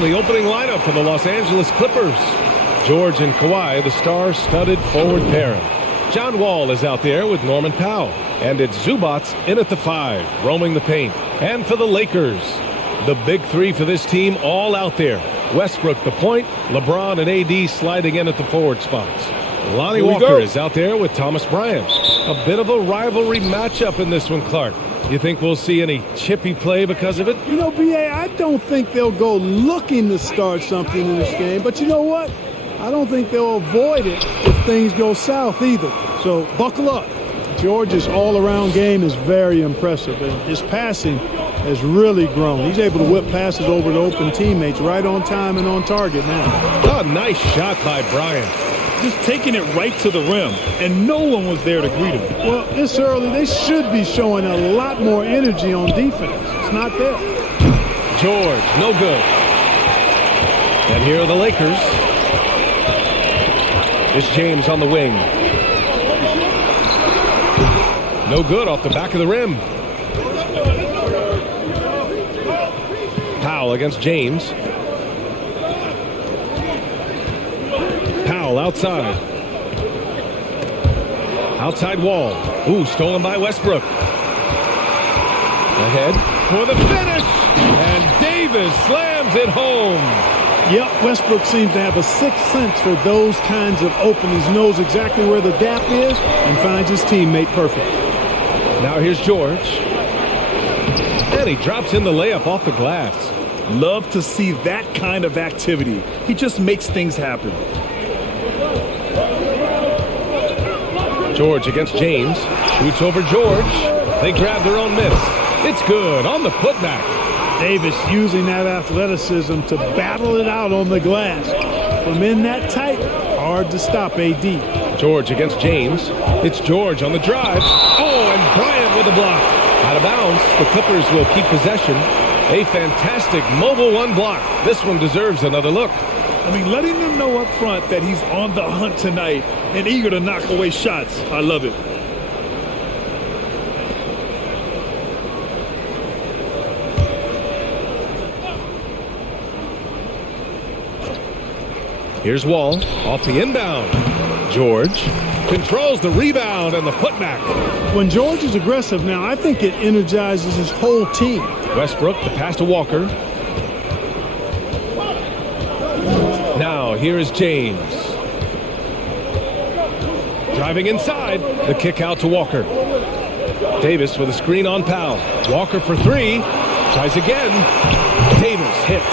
Now the opening lineup for the Los Angeles Clippers. George and Kawhi, the star-studded forward pairing. John Wall is out there with Norman Powell. And it's Zubats in at the 5, roaming the paint. And for the Lakers, the big three for this team all out there. Westbrook the point, LeBron and AD sliding in at the forward spots. Lonnie Walker is out there with Thomas Bryant. A bit of a rivalry matchup in this one, Clark. You think we'll see any chippy play because of it? You know, B.A., I don't think they'll go looking to start something in this game. But you know what? I don't think they'll avoid it if things go south either. So buckle up. George's all-around game is very impressive, and his passing has really grown. He's able to whip passes over to open teammates right on time and on target now. A nice shot by Bryant. Just taking it right to the rim, and no one was there to greet him. Well, this early, they should be showing a lot more energy on defense. It's not there. George, no good. And here are the Lakers. It's James on the wing. No good off the back of the rim. Powell against James. Powell outside. Outside Wall. Ooh, stolen by Westbrook. Ahead for the finish. And Davis slams it home. Yep, Westbrook seems to have a sixth sense for those kinds of openings. Knows exactly where the gap is and finds his teammate perfect. Now here's George. And he drops in the layup off the glass. Love to see that kind of activity. He just makes things happen. George against James. Shoots over George. They grab their own miss. It's good on the putback. Davis using that athleticism to battle it out on the glass. From in that tight, hard to stop AD. George against James. It's George on the drive. Oh, and Bryant with a block. Out of bounds, the Clippers will keep possession. A fantastic mobile one block. This one deserves another look. I mean, letting them know up front that he's on the hunt tonight and eager to knock away shots. I love it. Here's Wall off the inbound. George controls the rebound and the putback. When George is aggressive now, I think it energizes his whole team. Westbrook, the pass to Walker. Now, here is James. Driving inside. The kick out to Walker. Davis with a screen on Powell. Walker for three. Tries again. Davis hits.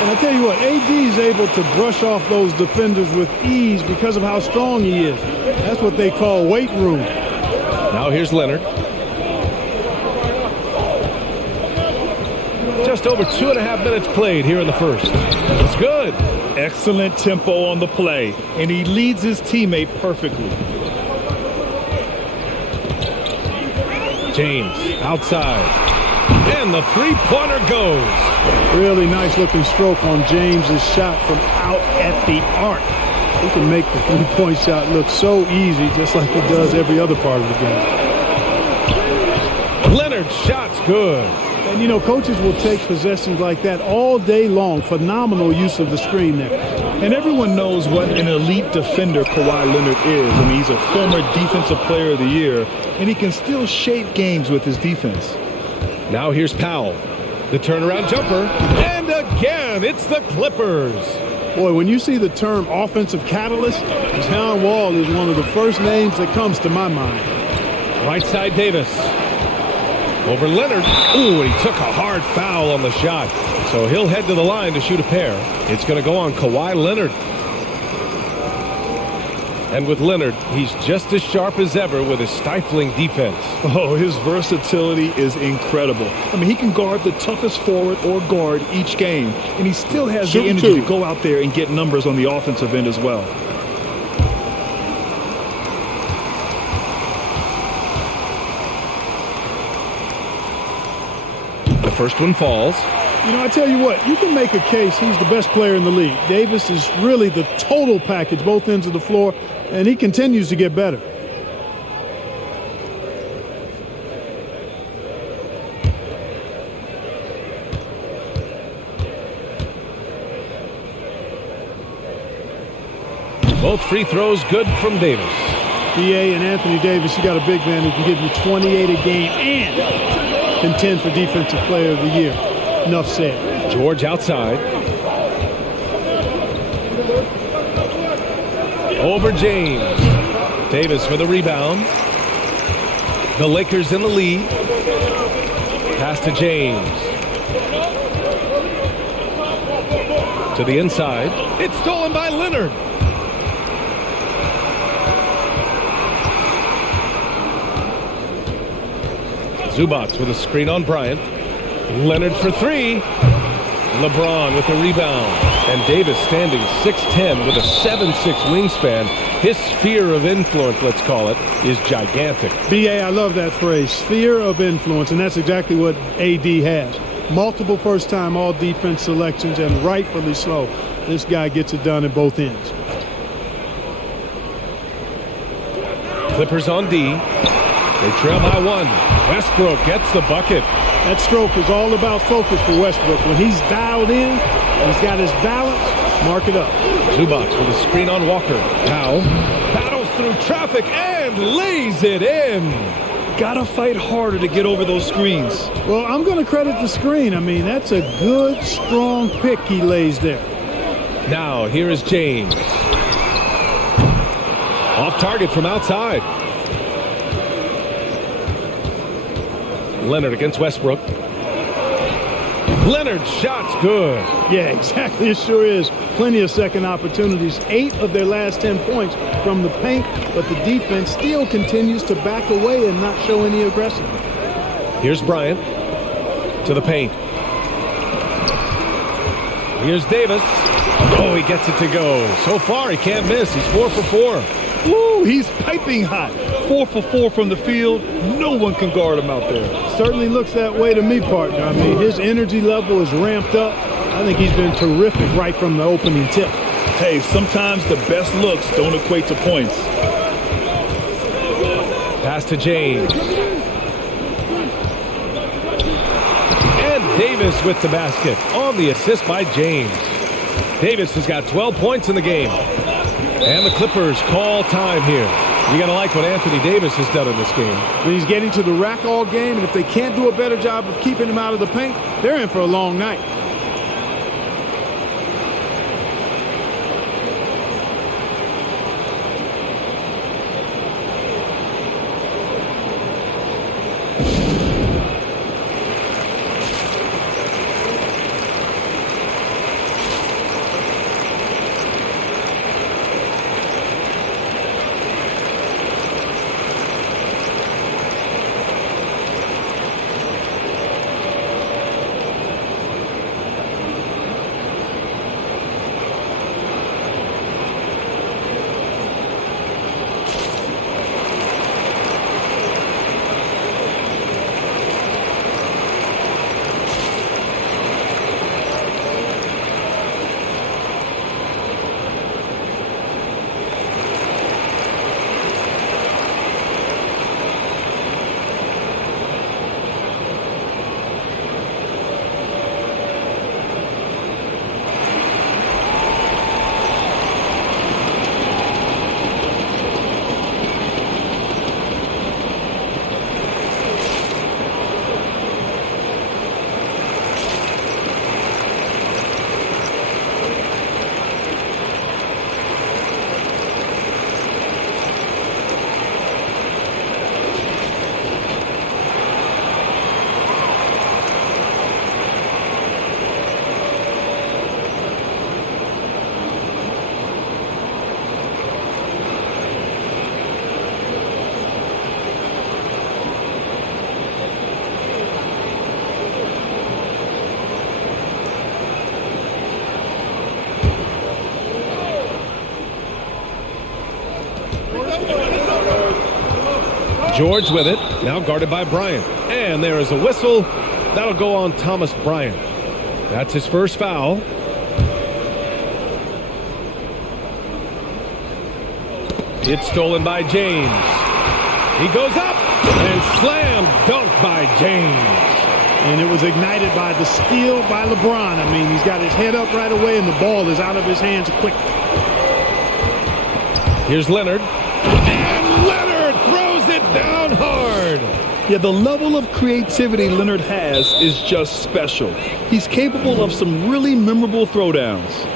And I tell you what, AD is able to brush off those defenders with ease because of how strong he is. That's what they call weight room. Now here's Leonard. Just over 2.5 minutes played here in the first. It's good. Excellent tempo on the play, and he leads his teammate perfectly. James outside. And the three-pointer goes. Really nice looking stroke on James's shot from out at the arc. He can make the three-point shot look so easy, just like he does every other part of the game. Leonard's shot's good. And, you know, coaches will take possessions like that all day long. Phenomenal use of the screen there. And everyone knows what an elite defender Kawhi Leonard is. I mean, he's a former Defensive Player of the Year, and he can still shape games with his defense. Now here's Powell. The turnaround jumper. And again, it's the Clippers. Boy, when you see the term offensive catalyst, John Wall is one of the first names that comes to my mind. Right side Davis. Over Leonard. Ooh, and he took a hard foul on the shot. So he'll head to the line to shoot a pair. It's going to go on Kawhi Leonard. And with Leonard, he's just as sharp as ever with his stifling defense. Oh, his versatility is incredible. I mean, he can guard the toughest forward or guard each game, and he still has the energy to go out there and get numbers on the offensive end as well. The first one falls. You know, I tell you what, you can make a case he's the best player in the league. Davis is really the total package, both ends of the floor, and he continues to get better. Both free throws good from Davis. BA and Anthony Davis, you got a big man who can give you 28 a game and contend for Defensive Player of the Year. Enough said. George outside. Over James. Davis for the rebound. The Lakers in the lead. Pass to James. To the inside. It's stolen by Leonard. Zubac with a screen on Bryant. Leonard for three. LeBron with the rebound. And Davis standing 6'10 with a 7'6 wingspan. His sphere of influence, let's call it, is gigantic. BA, I love that phrase, sphere of influence, and that's exactly what AD has. Multiple first-time all-defense selections, and rightfully so. This guy gets it done at both ends. Clippers on D. They trail by one. Westbrook gets the bucket. That stroke is all about focus for Westbrook. When he's dialed in, he's got his balance, mark it up. Zubac with a screen on Walker. Now battles through traffic and lays it in. Gotta fight harder to get over those screens. Well, I'm going to credit the screen. I mean, that's a good, strong pick he lays there. Now here is James. Off target from outside. Leonard against Westbrook. Leonard's shot's good. Yeah, exactly. It sure is. Plenty of second opportunities. 8 of their last 10 points from the paint, but the defense still continues to back away and not show any aggression. Here's Bryant to the paint. Here's Davis. Oh, he gets it to go. So far, he can't miss. He's 4 for 4. Woo, he's piping hot. 4 for 4 from the field. No one can guard him out there. Certainly looks that way to me, partner. I mean, his energy level is ramped up. I think he's been terrific right from the opening tip. Hey, sometimes the best looks don't equate to points. Pass to James. And Davis with the basket on the assist by James. Davis has got 12 points in the game. And the Clippers call time here. You got to like what Anthony Davis has done in this game. When he's getting to the rack all game, and if they can't do a better job of keeping him out of the paint, they're in for a long night. George with it, now guarded by Bryant. And there is a whistle. That'll go on Thomas Bryant. That's his first foul. It's stolen by James. He goes up and slam dunk by James. And it was ignited by the steal by LeBron. I mean, he's got his head up right away, and the ball is out of his hands quick. Here's Leonard. And Leonard throws it down hard. Yeah, the level of creativity Leonard has is just special. He's capable of some really memorable throwdowns.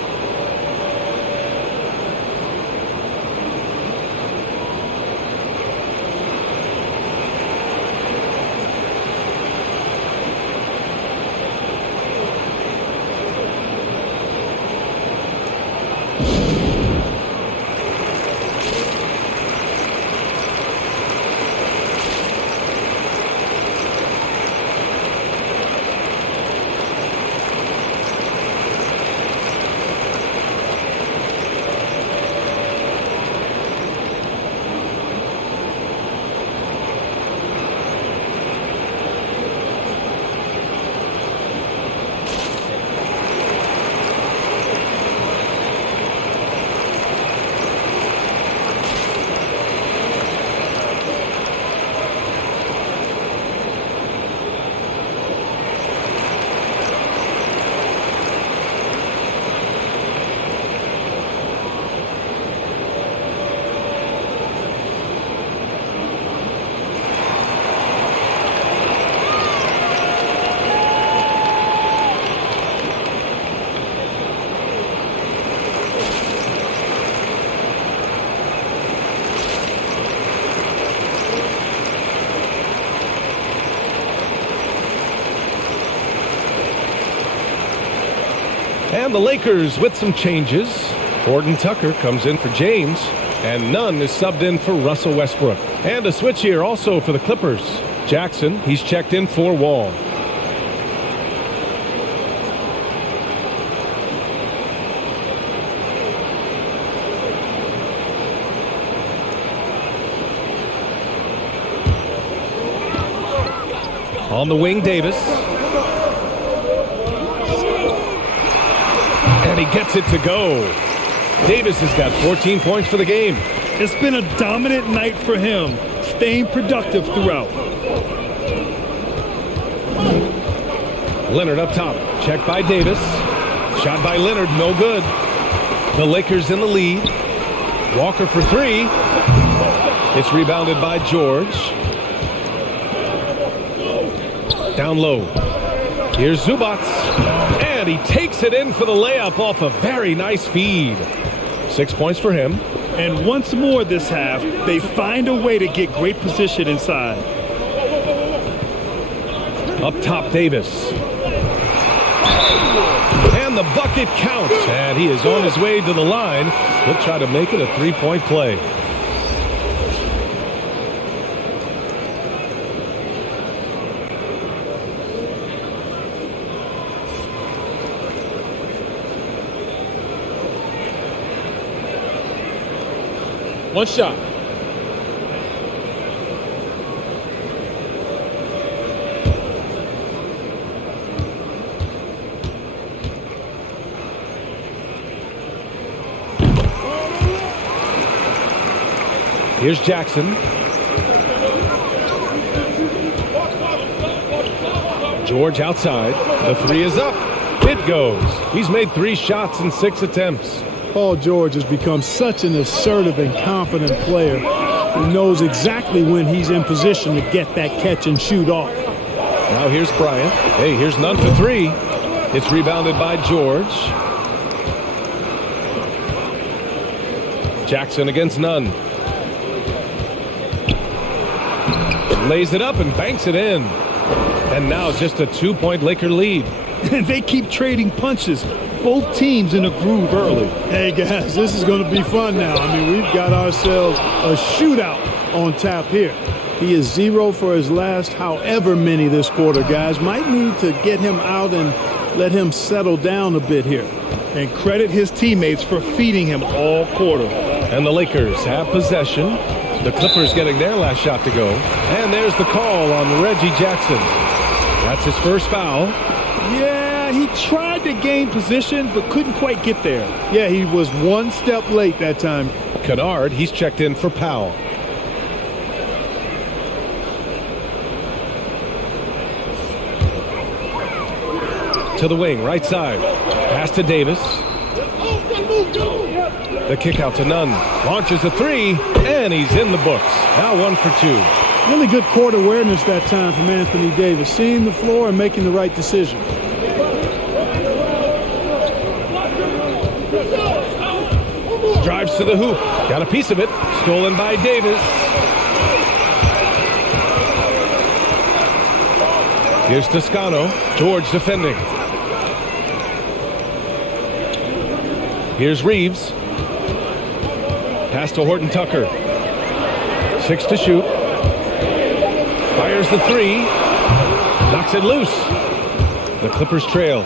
And the Lakers with some changes. Horton Tucker comes in for James, and Nunn is subbed in for Russell Westbrook. And a switch here also for the Clippers. Jackson, he's checked in for Wall. On the wing, Davis. And he gets it to go. Davis has got 14 points for the game. It's been a dominant night for him, staying productive throughout. Leonard up top. Checked by Davis. Shot by Leonard, no good. The Lakers in the lead. Walker for three. It's rebounded by George. Down low. Here's Zubac. And he takes it in for the layup off a very nice feed. 6 points for him. And once more this half, they find a way to get great position inside. Up top, Davis. And the bucket counts. And he is on his way to the line. He'll try to make it a three-point play. One shot. Here's Jackson. George outside. The three is up. It goes. He's made 3 shots in 6 attempts. Paul George has become such an assertive and confident player who knows exactly when he's in position to get that catch and shoot off. Now here's Bryant. Hey, here's Nunn for 3. It's rebounded by George. Jackson against Nunn. Lays it up and banks it in. And now just a 2-point Laker lead. They keep trading punches. Both teams in a groove early. Hey, guys, this is going to be fun now. I mean, we've got ourselves a shootout on tap here. He is 0 for his last however many this quarter, guys. Might need to get him out and let him settle down a bit here. And credit his teammates for feeding him all quarter. And the Lakers have possession. The Clippers getting their last shot to go. And there's the call on Reggie Jackson. That's his first foul. Yeah, he tried to gain position, but couldn't quite get there. Yeah, he was 1 step late that time. Kennard, he's checked in for Powell. To the wing, right side. Pass to Davis. The kick out to Nunn. Launches a three, and he's in the books. Now 1 for 2. Really good court awareness that time from Anthony Davis, seeing the floor and making the right decision. Drives to the hoop. Got a piece of it. Stolen by Davis. Here's Toscano. George defending. Here's Reeves. Pass to Horton Tucker. 6 to shoot. Fires the three. Knocks it loose. The Clippers trail.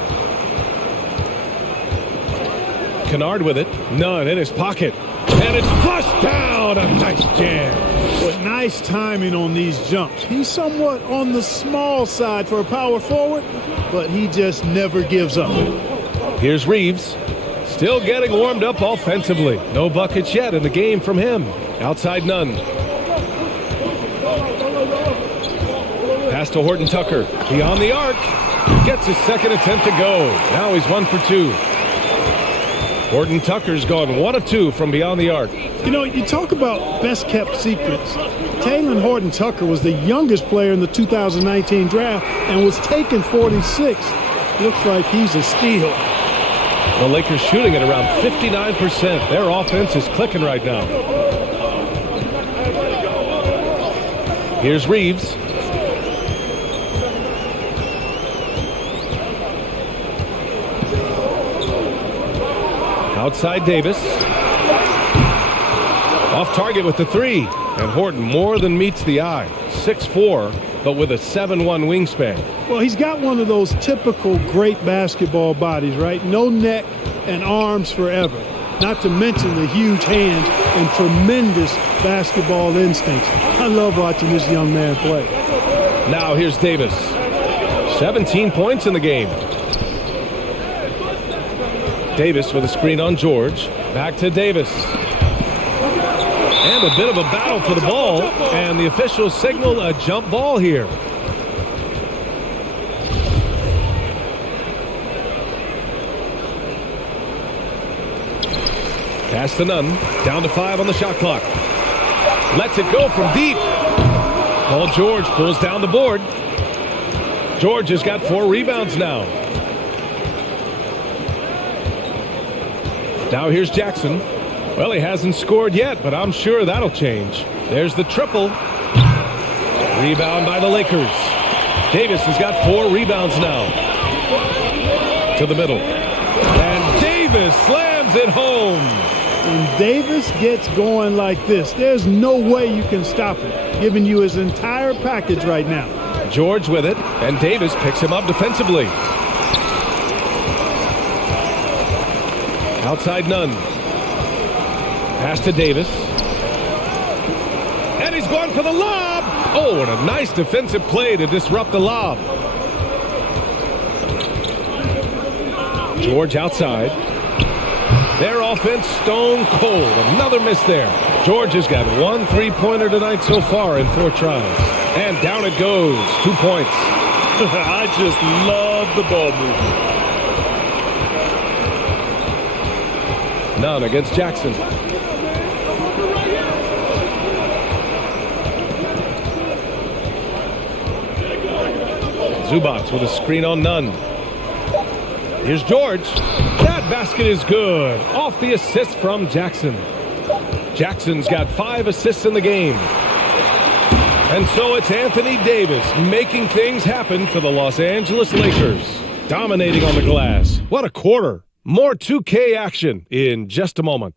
Kennard with it. Nunn in his pocket. And it's flushed down. A nice jam. But nice timing on these jumps. He's somewhat on the small side for a power forward, but he just never gives up. Here's Reeves. Still getting warmed up offensively. No buckets yet in the game from him. Outside Nunn. Pass to Horton Tucker. Beyond the arc. Gets his second attempt to go. Now he's 1 for 2. Horton Tucker's gone 1 of 2 from beyond the arc. You know, you talk about best-kept secrets. Taylor Horton Tucker was the youngest player in the 2019 draft and was taken 46. Looks like he's a steal. The Lakers shooting at around 59%. Their offense is clicking right now. Here's Reeves. Outside Davis. Off target with the three. And Horton more than meets the eye. 6'4", but with a 7'1" wingspan. Well, he's got one of those typical great basketball bodies, right? No neck and arms forever. Not to mention the huge hands and tremendous basketball instincts. I love watching this young man play. Now here's Davis. 17 points in the game. Davis with a screen on George. Back to Davis. And a bit of a battle for the ball. And the officials signal a jump ball here. Pass to Nunn. Down to 5 on the shot clock. Lets it go from deep. Paul George pulls down the board. George has got 4 rebounds now. Now here's Jackson. Well, he hasn't scored yet, but I'm sure that'll change. There's the triple. Rebound by the Lakers. Davis has got 4 rebounds now. To the middle. And Davis slams it home. When Davis gets going like this, there's no way you can stop him, giving you his entire package right now. George with it, and Davis picks him up defensively. Outside Nunn. Pass to Davis. And he's going for the lob. Oh, and a nice defensive play to disrupt the lob. George outside. Their offense stone cold. Another miss there. George has got 1 3-pointer tonight so far in 4 tries. And down it goes. 2 points. I just love the ball movement. Nunn against Jackson. Zubac with a screen on Nunn. Here's George. That basket is good. Off the assist from Jackson. Jackson's got 5 assists in the game. And so it's Anthony Davis making things happen for the Los Angeles Lakers. Dominating on the glass. What a quarter. More 2K action in just a moment.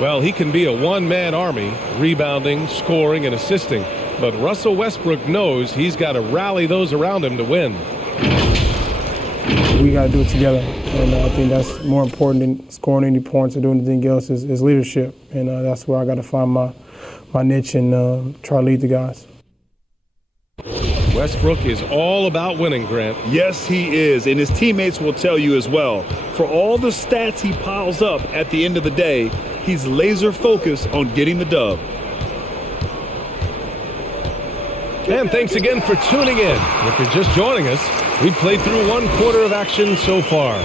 Well, he can be a one-man army, rebounding, scoring, and assisting. But Russell Westbrook knows he's got to rally those around him to win. We got to do it together, and I think that's more important than scoring any points or doing anything else is leadership, and that's where I got to find my niche and try to lead the guys. Westbrook is all about winning, Grant. Yes, he is, and his teammates will tell you as well. For all the stats he piles up at the end of the day, he's laser focused on getting the dub. And thanks again for tuning in. If you're just joining us, we've played through 1 quarter of action so far.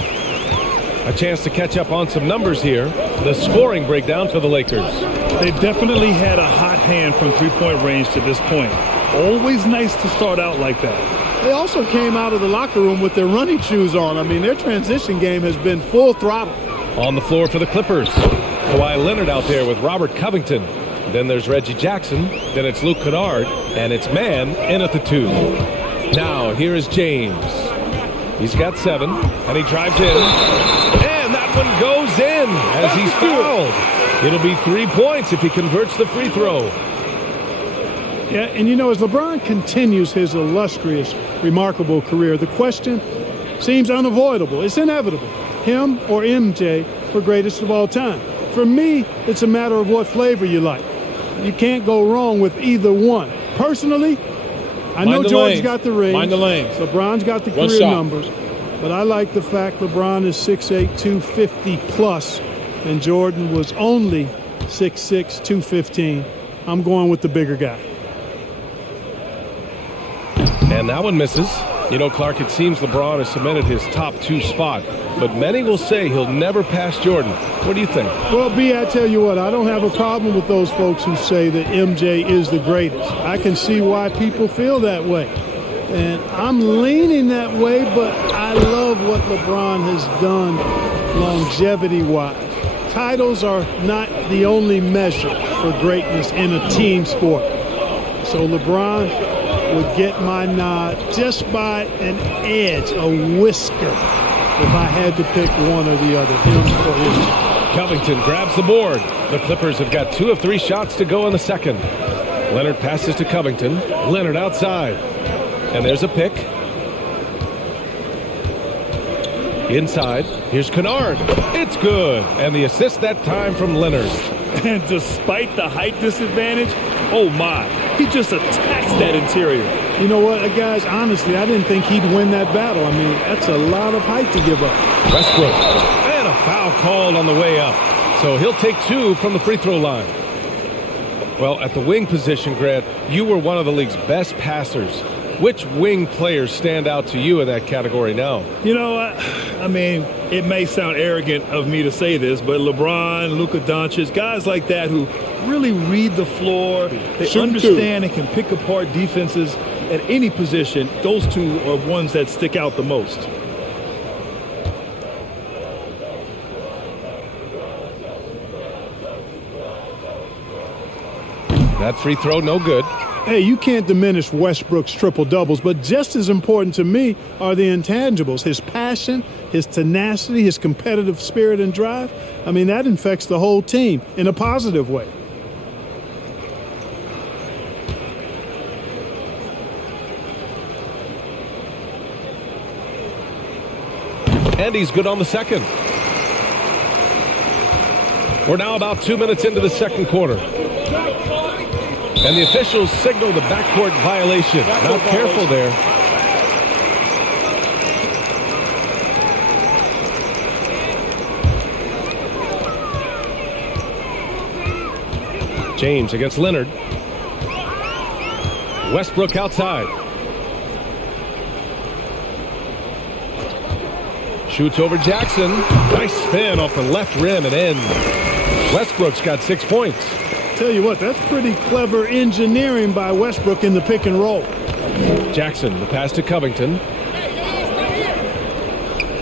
A chance to catch up on some numbers here. The scoring breakdown for the Lakers. They definitely had a hot hand from three-point range to this point. Always nice to start out like that. They also came out of the locker room with their running shoes on. I mean, their transition game has been full throttle. On the floor for the Clippers, Kawhi Leonard out there with Robert Covington. Then there's Reggie Jackson. Then it's Luke Kennard. And it's Mann in at the 2. Now, here is James. He's got 7, and he drives in. And that one goes in as he's fouled. It'll be 3 points if he converts the free throw. Yeah, and you know, as LeBron continues his illustrious, remarkable career, the question seems unavoidable. It's inevitable. Him or MJ for greatest of all time. For me, it's a matter of what flavor you like. You can't go wrong with either one. Personally, I know Jordan's got the rings. Mind the lanes. LeBron's got the career numbers. But I like the fact LeBron is 6'8", 250 plus, and Jordan was only 6'6", 215. I'm going with the bigger guy. And that one misses. You know, Clark, it seems LeBron has cemented his top 2 spot, but many will say he'll never pass Jordan. What do you think? Well, B, I tell you what, I don't have a problem with those folks who say that MJ is the greatest. I can see why people feel that way. And I'm leaning that way, but I love what LeBron has done longevity-wise. Titles are not the only measure for greatness in a team sport. So LeBron would get my nod just by an edge, a whisker, if I had to pick one or the other, him or him. Covington grabs the board. The Clippers have got 2 of 3 shots to go in the second. Leonard passes to Covington. Leonard outside. And there's a pick. Inside. Here's Kennard. It's good. And the assist that time from Leonard. And despite the height disadvantage, oh my, he just attacks that interior. You know what, guys, honestly, I didn't think he'd win that battle. I mean, that's a lot of height to give up. Westbrook. And a foul called on the way up. So he'll take 2 from the free throw line. Well, at the wing position, Grant, you were one of the league's best passers. Which wing players stand out to you in that category now? You know, I mean, it may sound arrogant of me to say this, but LeBron, Luka Doncic, guys like that who really read the floor, they understand and can pick apart defenses at any position, those 2 are ones that stick out the most. That free throw, no good. Hey, you can't diminish Westbrook's triple-doubles, but just as important to me are the intangibles. His passion, his tenacity, his competitive spirit and drive. I mean, that infects the whole team in a positive way. And he's good on the second. We're now about 2 minutes into the second quarter. And the officials signal the backcourt violation. Not careful there. James against Leonard. Westbrook outside. Shoots over Jackson. Nice spin off the left rim and in. Westbrook's got 6 points. Tell you what, that's pretty clever engineering by Westbrook in the pick and roll. Jackson, the pass to Covington.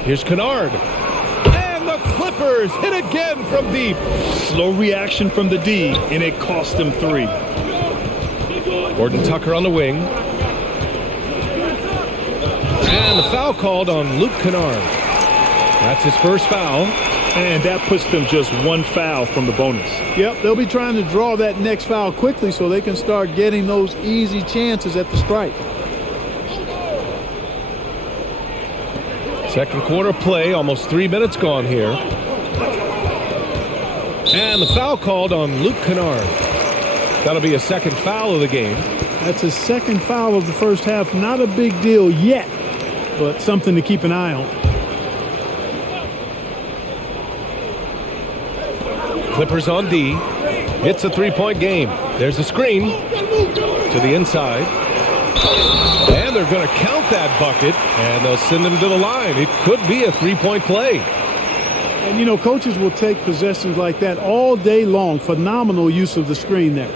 Here's Kennard. And the Clippers hit again from deep. Slow reaction from the D, and it cost them 3. Gordon Tucker on the wing. And the foul called on Luke Kennard. That's his first foul. And that puts them just 1 foul from the bonus. Yep, they'll be trying to draw that next foul quickly so they can start getting those easy chances at the strike. Second quarter play, almost 3 minutes gone here. And the foul called on Luke Kennard. That'll be a second foul of the game. That's his second foul of the first half. Not a big deal yet, but something to keep an eye on. Clippers on D. It's a three-point game. There's a screen to the inside. And they're going to count that bucket, and they'll send him to the line. It could be a three-point play. And, you know, coaches will take possessions like that all day long. Phenomenal use of the screen there.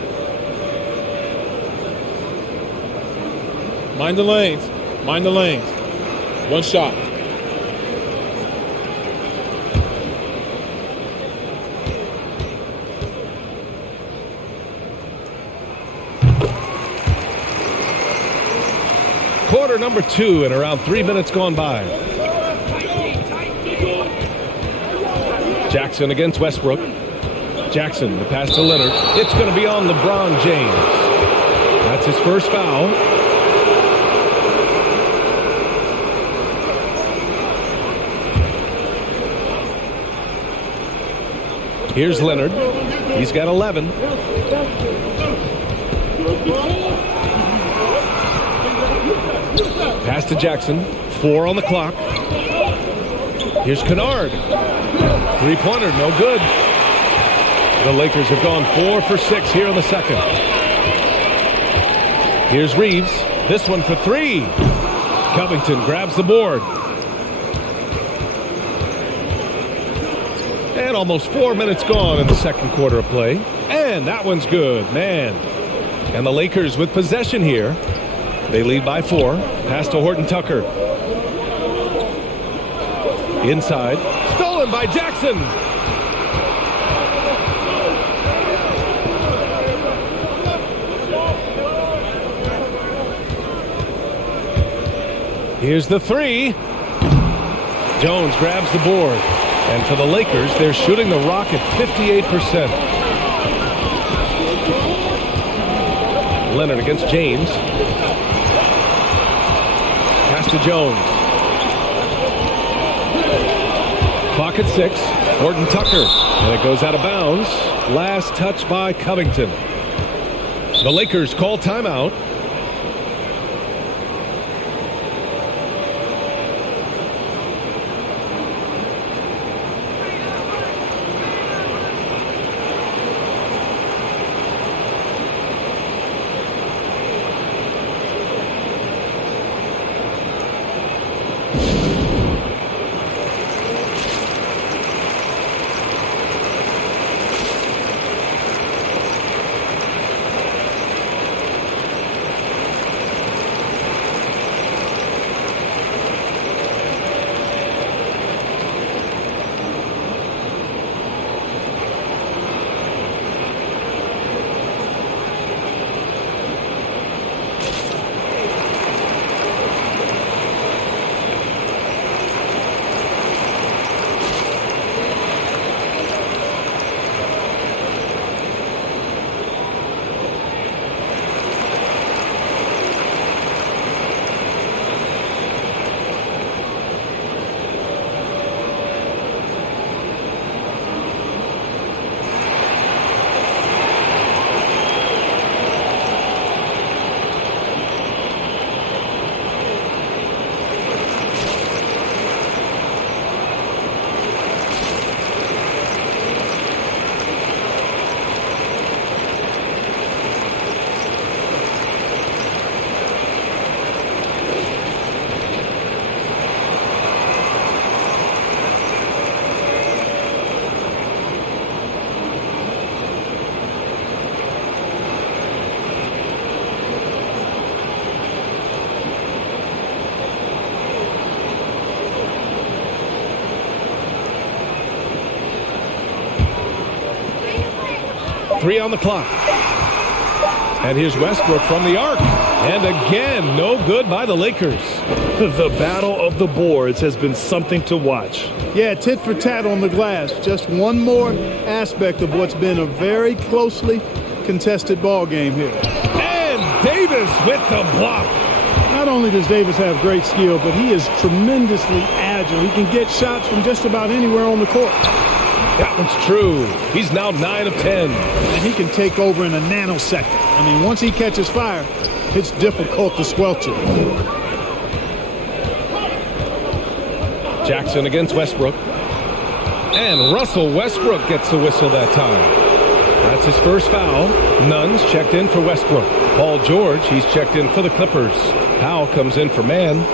Mind the lanes. Mind the lanes. One shot. Quarter number 2 and around 3 minutes gone by. Jackson against Westbrook. Jackson, the pass to Leonard. It's going to be on LeBron James. That's his first foul. Here's Leonard. He's got 11. Pass to Jackson. 4 on the clock. Here's Kennard. Three-pointer, no good. The Lakers have gone 4 for 6 here in the second. Here's Reeves. This one for 3. Covington grabs the board. And almost 4 minutes gone in the second quarter of play. And that one's good, man. And the Lakers with possession here. They lead by 4. Pass to Horton Tucker. Inside. Stolen by Jackson. Here's the 3. Jones grabs the board. And for the Lakers, they're shooting the rock at 58%. Leonard against James. Pass to Jones. Clock at 6. Horton Tucker. And it goes out of bounds. Last touch by Covington. The Lakers call timeout. Three on the clock. And here's Westbrook from the arc. And again, no good by the Lakers. The battle of the boards has been something to watch. Yeah, tit for tat on the glass. Just one more aspect of what's been a very closely contested ball game here. And Davis with the block. Not only does Davis have great skill, but he is tremendously agile. He can get shots from just about anywhere on the court. That one's true. He's now 9 of 10. And he can take over in a nanosecond. I mean, once he catches fire, it's difficult to squelch it. Jackson against Westbrook. And Russell Westbrook gets the whistle that time. That's his first foul. Nunn's checked in for Westbrook. Paul George, he's checked in for the Clippers. Powell comes in for Mann.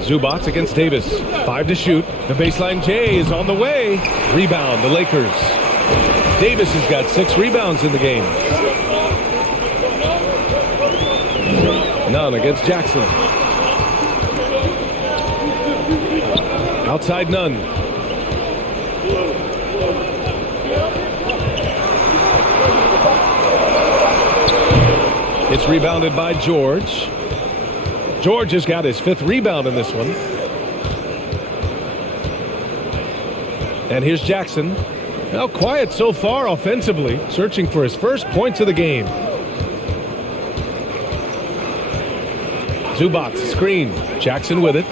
Zubac against Davis. 5 to shoot. The baseline J is on the way. Rebound, the Lakers. Davis has got 6 rebounds in the game. Nunn against Jackson. Outside Nunn. It's rebounded by George. George has got his 5th rebound in this one. And here's Jackson. Now quiet so far offensively, searching for his first points of the game. Zubac screen. Jackson with it.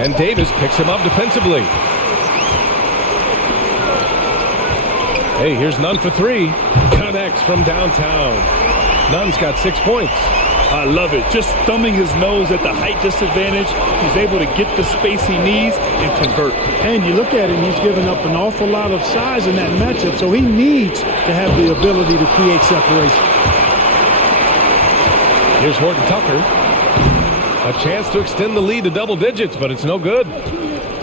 And Davis picks him up defensively. Hey, here's Nunn for 3. Connects from downtown. Nunn's got 6 points. I love it. Just thumbing his nose at the height disadvantage. He's able to get the space he needs and convert. And you look at him, he's given up an awful lot of size in that matchup, so he needs to have the ability to create separation. Here's Horton Tucker. A chance to extend the lead to double digits, but it's no good.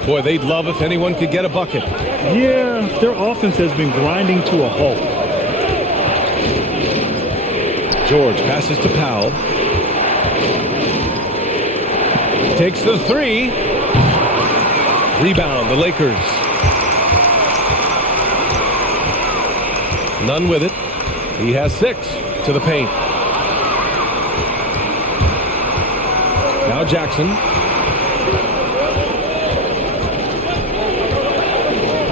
Boy, they'd love if anyone could get a bucket. Yeah, their offense has been grinding to a halt. George passes to Powell. Takes the 3. Rebound, the Lakers. Nunn with it. He has 6 to the paint. Now Jackson.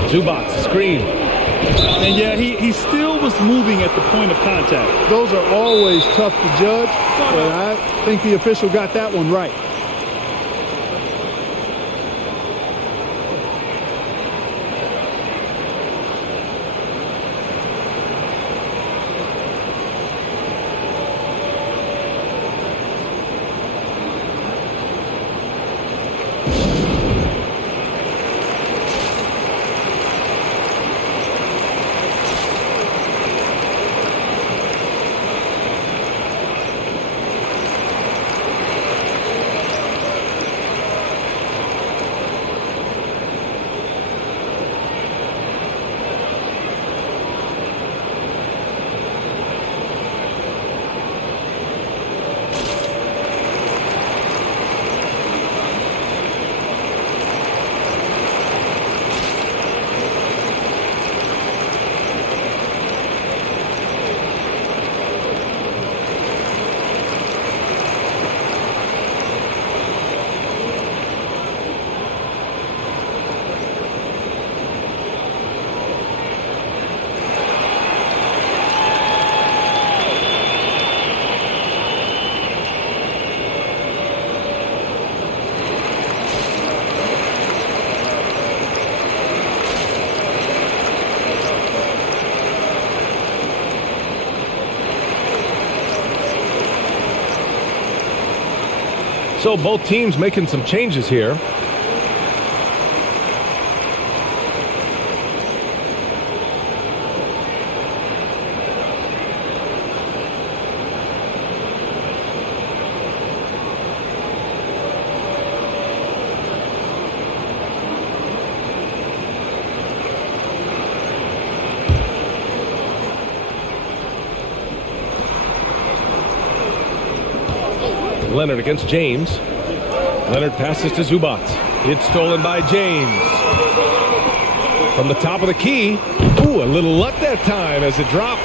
Zubac, screen. And yeah, he still was moving at the point of contact. Those are always tough to judge, but I think the official got that one right. So both teams making some changes here. Leonard against James. Leonard passes to Zubac. It's stolen by James. From the top of the key. Ooh, a little luck that time as it drops.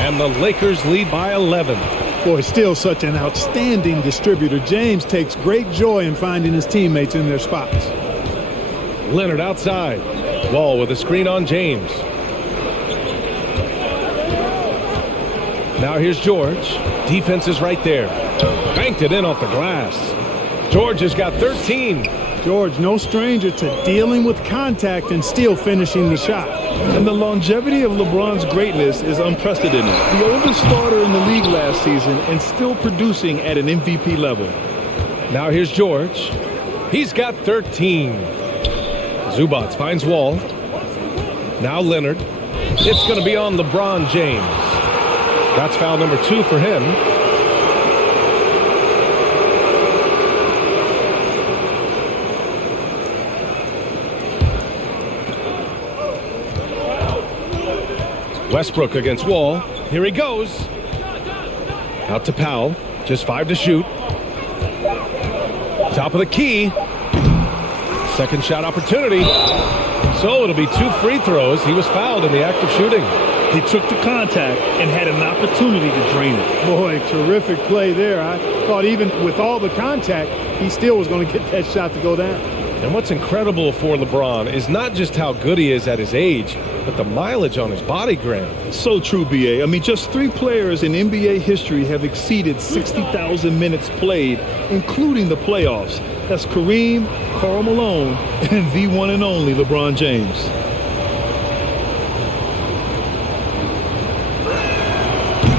And the Lakers lead by 11. Boy, still such an outstanding distributor. James takes great joy in finding his teammates in their spots. Leonard outside. Wall with a screen on James. Now here's George. Defense is right there. Banked it in off the glass. George has got 13. George, no stranger to dealing with contact and still finishing the shot. And the longevity of LeBron's greatness is unprecedented. The oldest starter in the league last season and still producing at an MVP level. Now here's George. He's got 13. Zubac finds Wall. Now Leonard. It's going to be on LeBron James. That's foul number 2 for him. Westbrook against Wall. Here he goes. Out to Powell. Just 5 to shoot. Top of the key. Second shot opportunity. So it'll be 2 free throws. He was fouled in the act of shooting. He took the contact and had an opportunity to drain it. Boy, terrific play there. I thought even with all the contact, he still was going to get that shot to go down. And what's incredible for LeBron is not just how good he is at his age, but the mileage on his body, Graham. So true, B.A. I mean, just 3 players in NBA history have exceeded 60,000 minutes played, including the playoffs. That's Kareem, Karl Malone, and the one and only LeBron James.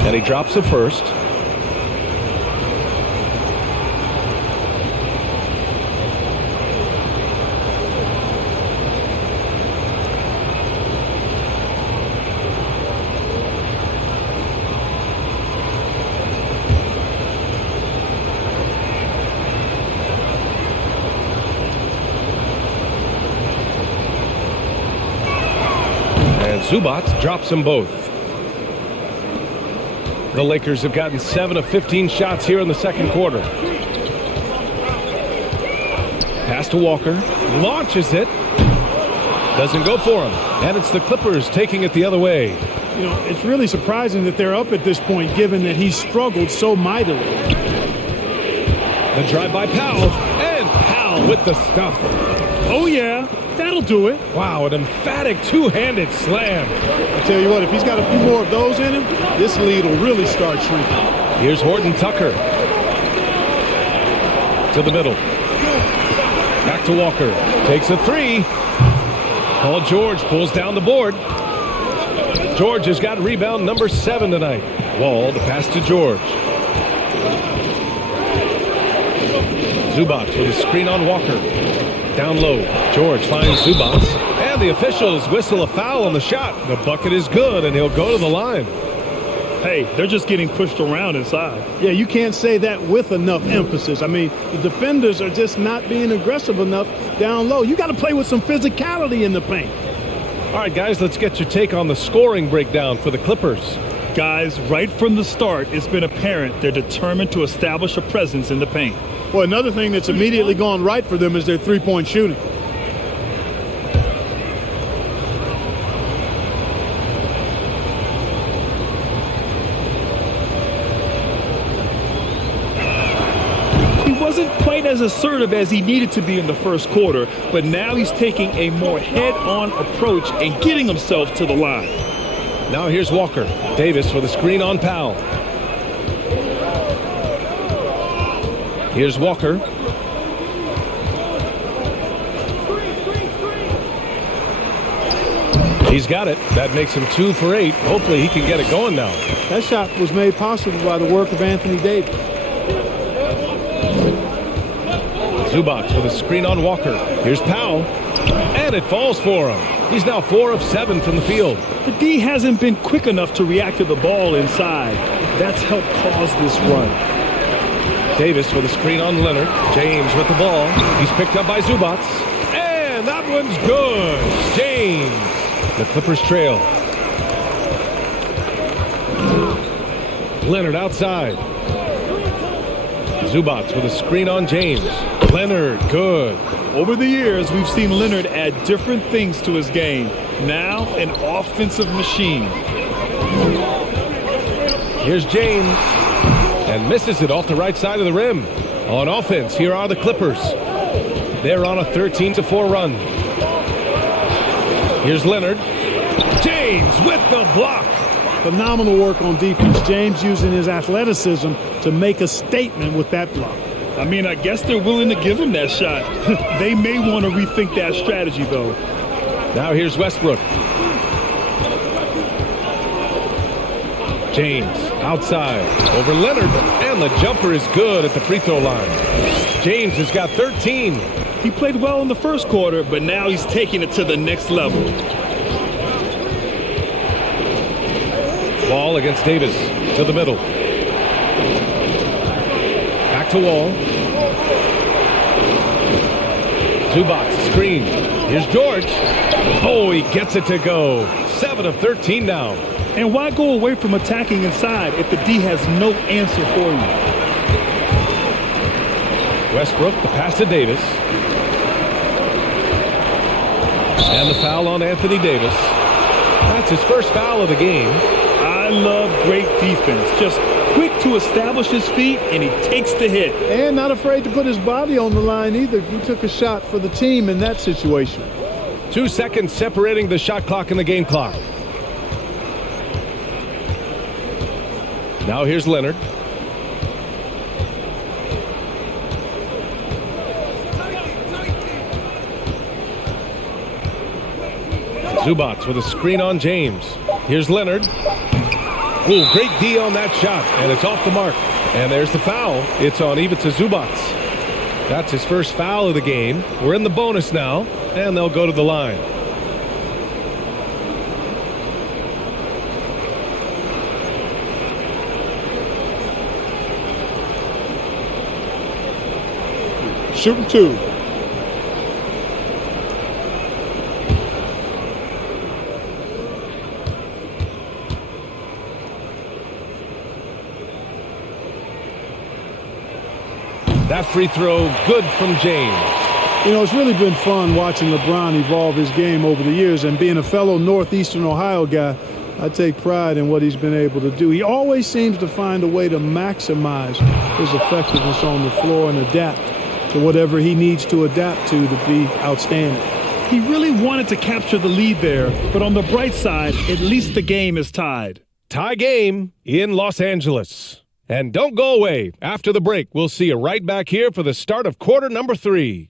And he drops the first. And Zubac drops them both. The Lakers have gotten 7 of 15 shots here in the second quarter. Pass to Walker. Launches it. Doesn't go for him. And it's the Clippers taking it the other way. You know, it's really surprising that they're up at this point, given that he struggled so mightily. The drive by Powell. And Powell with the stuff. Oh, yeah. That'll do it. Wow, an emphatic two-handed slam. I tell you what, if he's got a few more of those in him, this lead will really start shrinking. Here's Horton Tucker. To the middle. Back to Walker. Takes a 3. Paul George pulls down the board. George has got rebound number 7 tonight. Wall, the pass to George. Zubac with a screen on Walker. Down low. George finds Zubac. And the officials whistle a foul on the shot. The bucket is good, and he'll go to the line. Hey, they're just getting pushed around inside. Yeah, you can't say that with enough emphasis. I mean, the defenders are just not being aggressive enough down low. You got to play with some physicality in the paint. All right, guys, let's get your take on the scoring breakdown for the Clippers. Guys, right from the start, it's been apparent they're determined to establish a presence in the paint. Well, another thing that's immediately gone right for them is their three-point shooting. He wasn't quite as assertive as he needed to be in the first quarter, but now he's taking a more head-on approach and getting himself to the line. Now here's Walker. Davis with a screen on Powell. Here's Walker. He's got it. That makes him 2 for 8. Hopefully he can get it going now. That shot was made possible by the work of Anthony Davis. Zubac with a screen on Walker. Here's Powell. And it falls for him. He's now 4 of 7 from the field. The D hasn't been quick enough to react to the ball inside. That's helped cause this run. Davis with a screen on Leonard. James with the ball. He's picked up by Zubac. And that one's good. James. The Clippers trail. Leonard outside. Zubac with a screen on James. Leonard, good. Over the years, we've seen Leonard add different things to his game. Now, an offensive machine. Here's James. And misses it off the right side of the rim. On offense, here are the Clippers. They're on a 13-4 run. Here's Leonard. James with the block. Phenomenal work on defense. James using his athleticism to make a statement with that block. I mean, I guess they're willing to give him that shot. They may want to rethink that strategy, though. Now here's Westbrook. James outside over Leonard, and the jumper is good at the free throw line. James has got 13. He played well in the first quarter, but now he's taking it to the next level. Wall against Davis to the middle. Back to Wall. Zubac screen. Here's George. Oh, he gets it to go. 7 of 13 now. And why go away from attacking inside if the D has no answer for you? Westbrook, the pass to Davis. And the foul on Anthony Davis. That's his first foul of the game. I love great defense. Just quick to establish his feet, and he takes the hit. And not afraid to put his body on the line either. He took a shot for the team in that situation. 2 seconds separating the shot clock and the game clock. Now here's Leonard. Zubac with a screen on James. Here's Leonard. Ooh, great D on that shot, and it's off the mark. And there's the foul. It's on Ivica Zubac. That's his first foul of the game. We're in the bonus now, and they'll go to the line. Shooting 2. That free throw, good from James. You know, it's really been fun watching LeBron evolve his game over the years, and being a fellow Northeastern Ohio guy, I take pride in what he's been able to do. He always seems to find a way to maximize his effectiveness on the floor and adapt to whatever he needs to adapt to be outstanding. He really wanted to capture the lead there, but on the bright side, at least the game is tied. Tie game in Los Angeles. And don't go away. After the break, we'll see you right back here for the start of quarter number 3.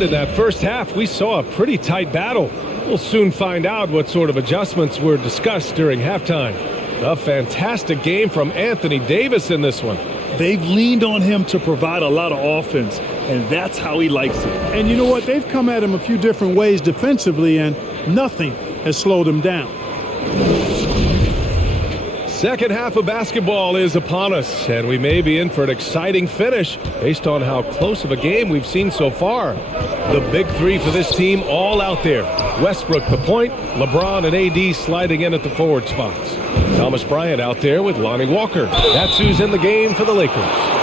In that first half, we saw a pretty tight battle. We'll soon find out what sort of adjustments were discussed during halftime. A fantastic game from Anthony Davis in this one. They've leaned on him to provide a lot of offense, and that's how he likes it. And you know what? They've come at him a few different ways defensively, and nothing has slowed him down. Second half of basketball is upon us, and we may be in for an exciting finish based on how close of a game we've seen so far. The big three for this team all out there. Westbrook the point, LeBron and AD sliding in at the forward spots. Thomas Bryant out there with Lonnie Walker. That's who's in the game for the Lakers.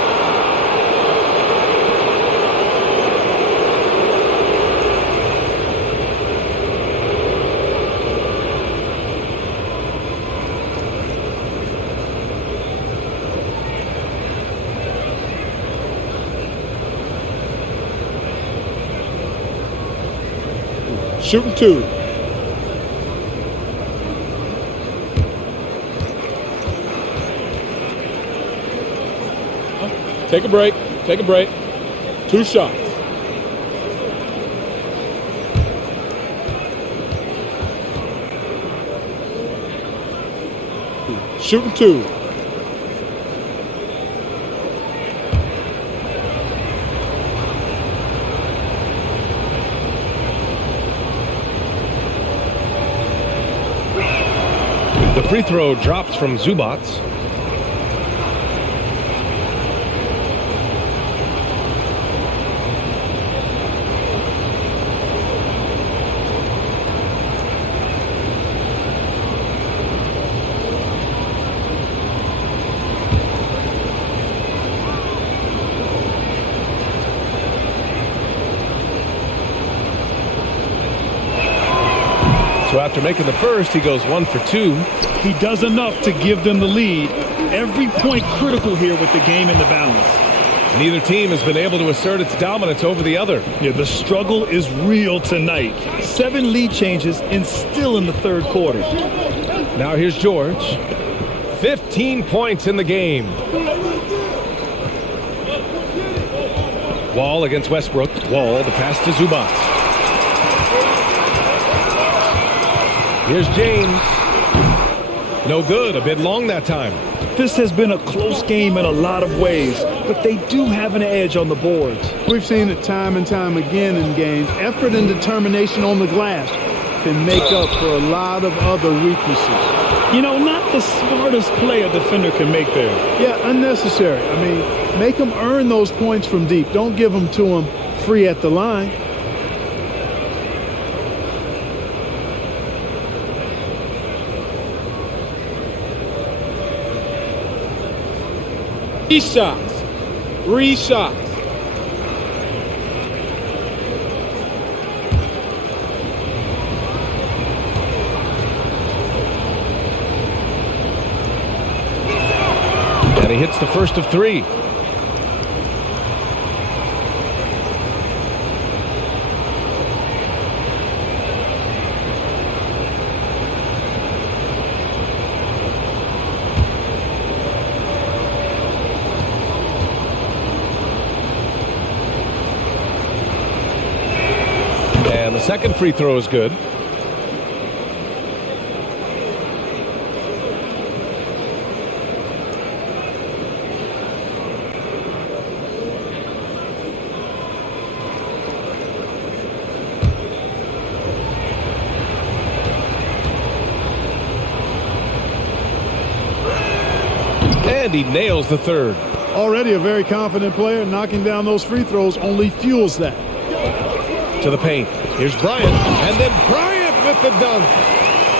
Shooting 2. Take a break. Take a break. 2 shots. Shooting 2. The free throw drops from Zubac. So after making the first, he goes 1 for 2. He does enough to give them the lead. Every point critical here with the game in the balance. Neither team has been able to assert its dominance over the other. Yeah, the struggle is real tonight. 7 lead changes and still in the third quarter. Now here's George. 15 points in the game. Wall against Westbrook. Wall, the pass to Zubac. Here's James. No good, a bit long that time. This has been a close game in a lot of ways, but they do have an edge on the boards. We've seen it time and time again in games. Effort and determination on the glass can make up for a lot of other weaknesses. You know, not the smartest play a defender can make there. Yeah, unnecessary. I mean, make them earn those points from deep. Don't give them to them free at the line. Three shots. 3 shots. And he hits the first of 3. And the second free throw is good. And he nails the third. Already a very confident player. Knocking down those free throws only fuels that. To the paint. Here's Bryant. And then Bryant with the dunk.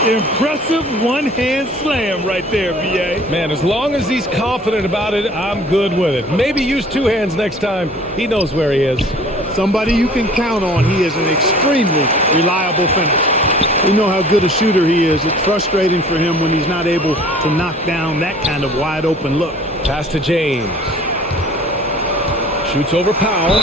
Impressive one-hand slam right there, B.A. Man, as long as he's confident about it, I'm good with it. Maybe use 2 hands next time. He knows where he is. Somebody you can count on. He is an extremely reliable finisher. We know how good a shooter he is. It's frustrating for him when he's not able to knock down that kind of wide-open look. Pass to James. Shoots over Powell.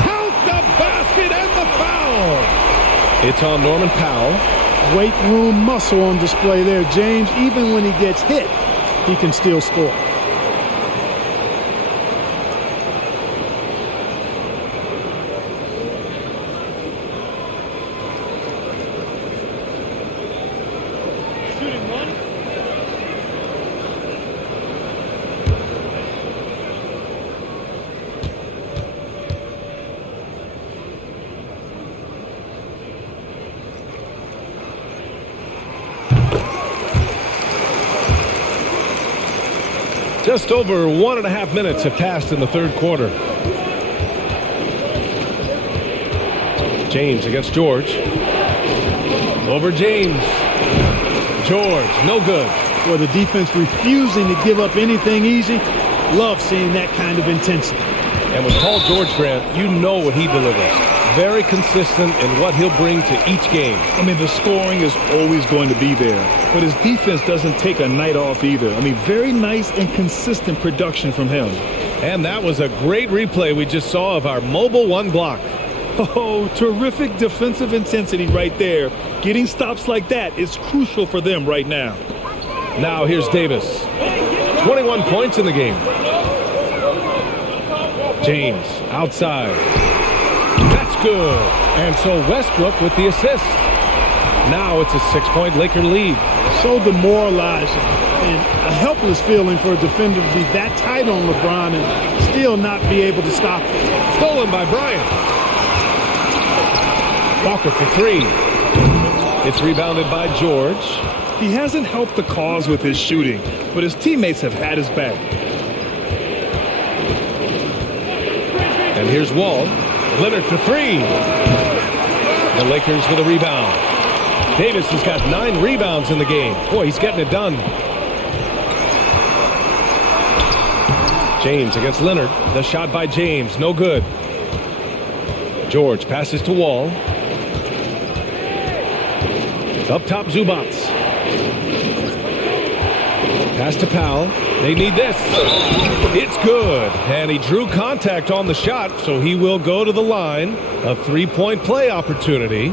Count the basket and the foul. It's on Norman Powell. Weight room muscle on display there. James, even when he gets hit, he can still score. Shooting one. Just over 1.5 minutes have passed in the third quarter. James against George. Over James. George, no good. For the defense refusing to give up anything easy. Love seeing that kind of intensity. And with Paul George, Grant, you know what he delivers. Very consistent in what he'll bring to each game. I mean, the scoring is always going to be there, but his defense doesn't take a night off either. I mean, very nice and consistent production from him. And that was a great replay we just saw of our mobile 1 block. Oh, terrific defensive intensity right there. Getting stops like that is crucial for them right now. Now here's Davis. 21 points in the game. James outside. That's good. And so Westbrook with the assist. Now it's a 6-point Laker lead. So demoralizing and a helpless feeling for a defender to be that tight on LeBron and still not be able to stop him. Stolen by Bryant. Walker for 3. It's rebounded by George. He hasn't helped the cause with his shooting, but his teammates have had his back. And here's Wall. Leonard for 3. The Lakers with a rebound. Davis has got 9 rebounds in the game. Boy, he's getting it done. James against Leonard. The shot by James. No good. George passes to Wall. Up top, Zubats. Pass to Powell. They need this. It's good. And he drew contact on the shot, so he will go to the line. A three-point play opportunity.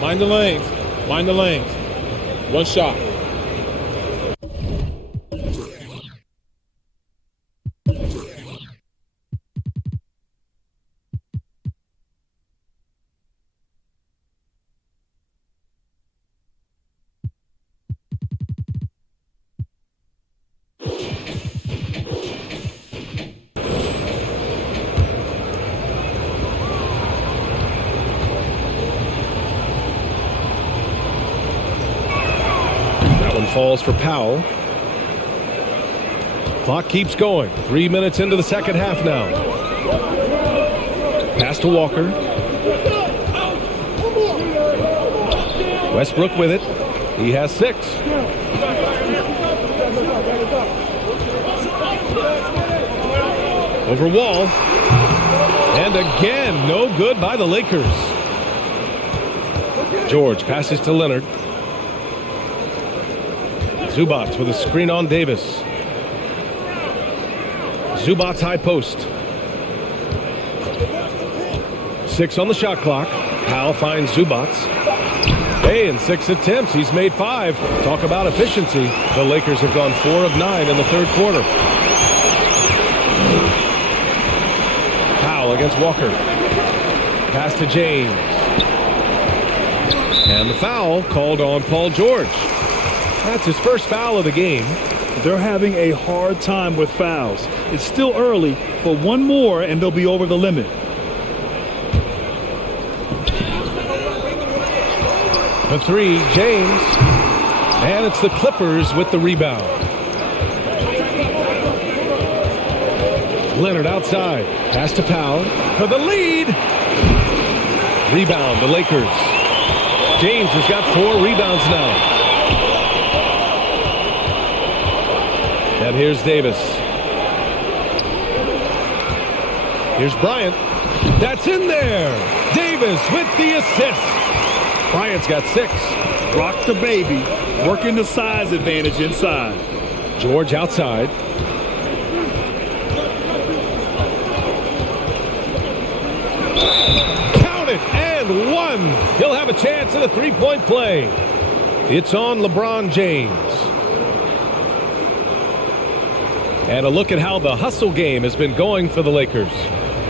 Mind the lanes. Mind the lanes. One shot. Falls for Powell. Clock keeps going. 3 minutes into the second half now. Pass to Walker. Westbrook with it. He has 6. Over Wall. And again, no good by the Lakers. George passes to Leonard. Zubats with a screen on Davis. Zubats high post. 6 on the shot clock. Powell finds Zubats. Hey, in 6 attempts, he's made 5. Talk about efficiency. The Lakers have gone 4 of 9 in the third quarter. Powell against Walker. Pass to James. And the foul called on Paul George. That's his first foul of the game. They're having a hard time with fouls. It's still early, but one more and they'll be over the limit. The 3, James. And it's the Clippers with the rebound. Leonard outside. Pass to Powell for the lead. Rebound, the Lakers. James has got 4 rebounds now. And here's Davis. Here's Bryant. That's in there. Davis with the assist. Bryant's got 6. Rock the baby. Working the size advantage inside. George outside. Count it and 1. He'll have a chance at a three-point play. It's on LeBron James. And a look at how the hustle game has been going for the Lakers.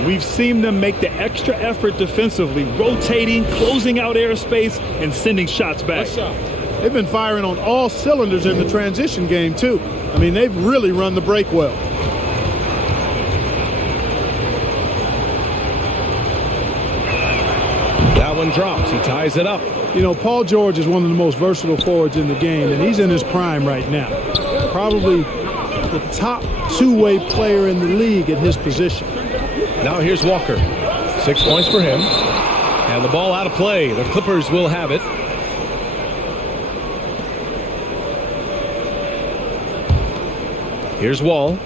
We've seen them make the extra effort defensively, rotating, closing out airspace, and sending shots back. They've been firing on all cylinders in the transition game, too. I mean, they've really run the break well. That one drops. He ties it up. You know, Paul George is one of the most versatile forwards in the game, and he's in his prime right now. Probably the top two-way player in the league at his position. Now here's Walker. 6 points for him. And the ball out of play. The Clippers will have it. Here's Wall.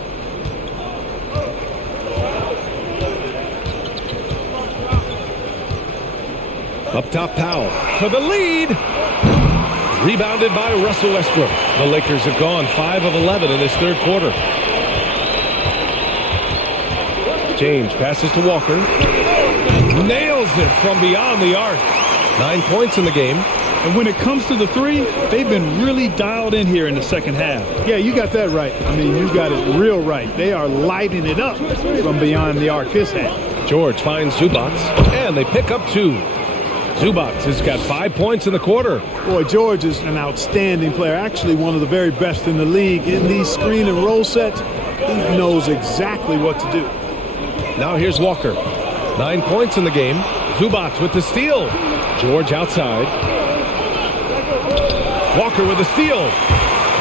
Up top, Powell for the lead. Rebounded by Russell Westbrook. The Lakers have gone 5 of 11 in this third quarter. James passes to Walker. Nails it from beyond the arc. 9 points in the game. And when it comes to the 3, they've been really dialed in here in the second half. Yeah, you got that right. I mean, you got it real right. They are lighting it up from beyond the arc this half. George finds Zubats, and they pick up 2. Zubats has got 5 points in the quarter. Boy, George is an outstanding player. Actually, one of the very best in the league. In these screen and roll sets, he knows exactly what to do. Now here's Walker. 9 points in the game. Zubats with the steal. George outside. Walker with the steal.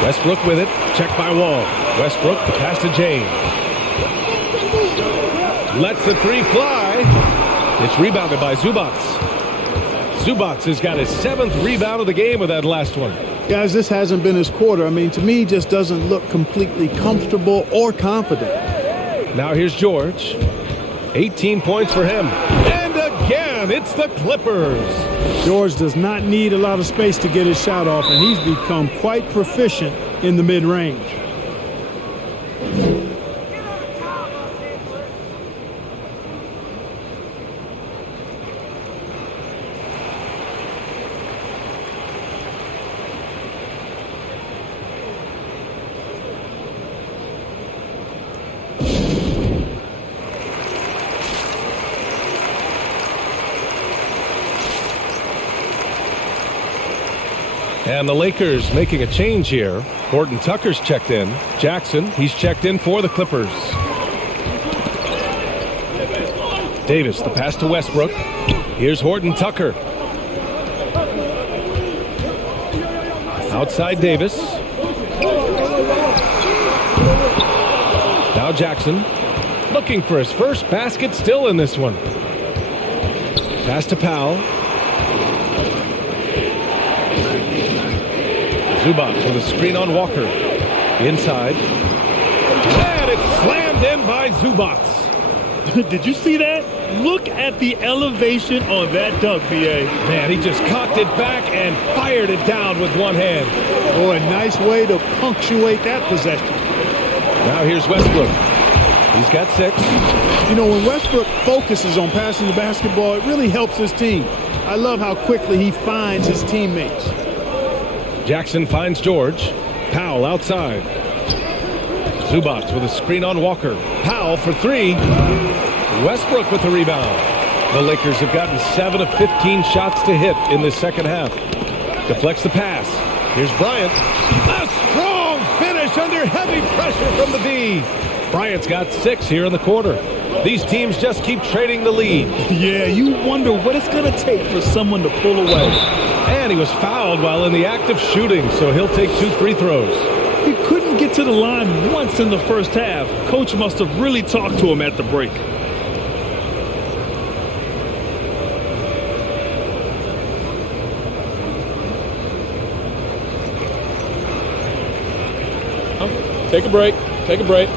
Westbrook with it. Checked by Wall. Westbrook, pass to James. Lets the 3 fly. It's rebounded by Zubats. Zubats has got his 7th rebound of the game with that last one. Guys, this hasn't been his quarter. I mean, to me, he just doesn't look completely comfortable or confident. Now here's George. 18 points for him. And again, it's the Clippers. George does not need a lot of space to get his shot off, and he's become quite proficient in the mid-range. And the Lakers making a change here. Horton Tucker's checked in. Jackson, he's checked in for the Clippers. Davis, the pass to Westbrook. Here's Horton Tucker. Outside Davis. Now Jackson, looking for his first basket still in this one. Pass to Powell. Zubac with a screen on Walker. Inside. And it's slammed in by Zubac. Did you see that? Look at the elevation on that dunk, B.A. Man, he just cocked it back and fired it down with one hand. Oh, a nice way to punctuate that possession. Now here's Westbrook. He's got 6. You know, when Westbrook focuses on passing the basketball, it really helps his team. I love how quickly he finds his teammates. Jackson finds George. Powell outside. Zubac with a screen on Walker. Powell for 3. Westbrook with the rebound. The Lakers have gotten 7 of 15 shots to hit in the second half. Deflects the pass. Here's Bryant. A strong finish under heavy pressure from the D. Bryant's got 6 here in the quarter. These teams just keep trading the lead. Yeah, you wonder what it's going to take for someone to pull away. And he was fouled while in the act of shooting, so he'll take 2 free throws. He couldn't get to the line once in the first half. Coach must have really talked to him at the break. Take a break. Take a break.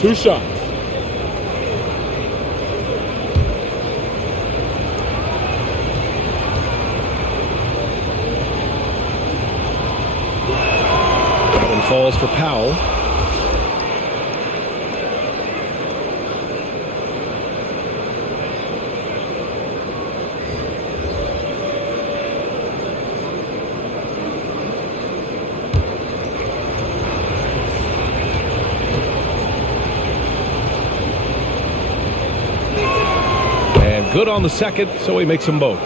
2 shots. That one falls for Powell. Good on the second, so he makes them both.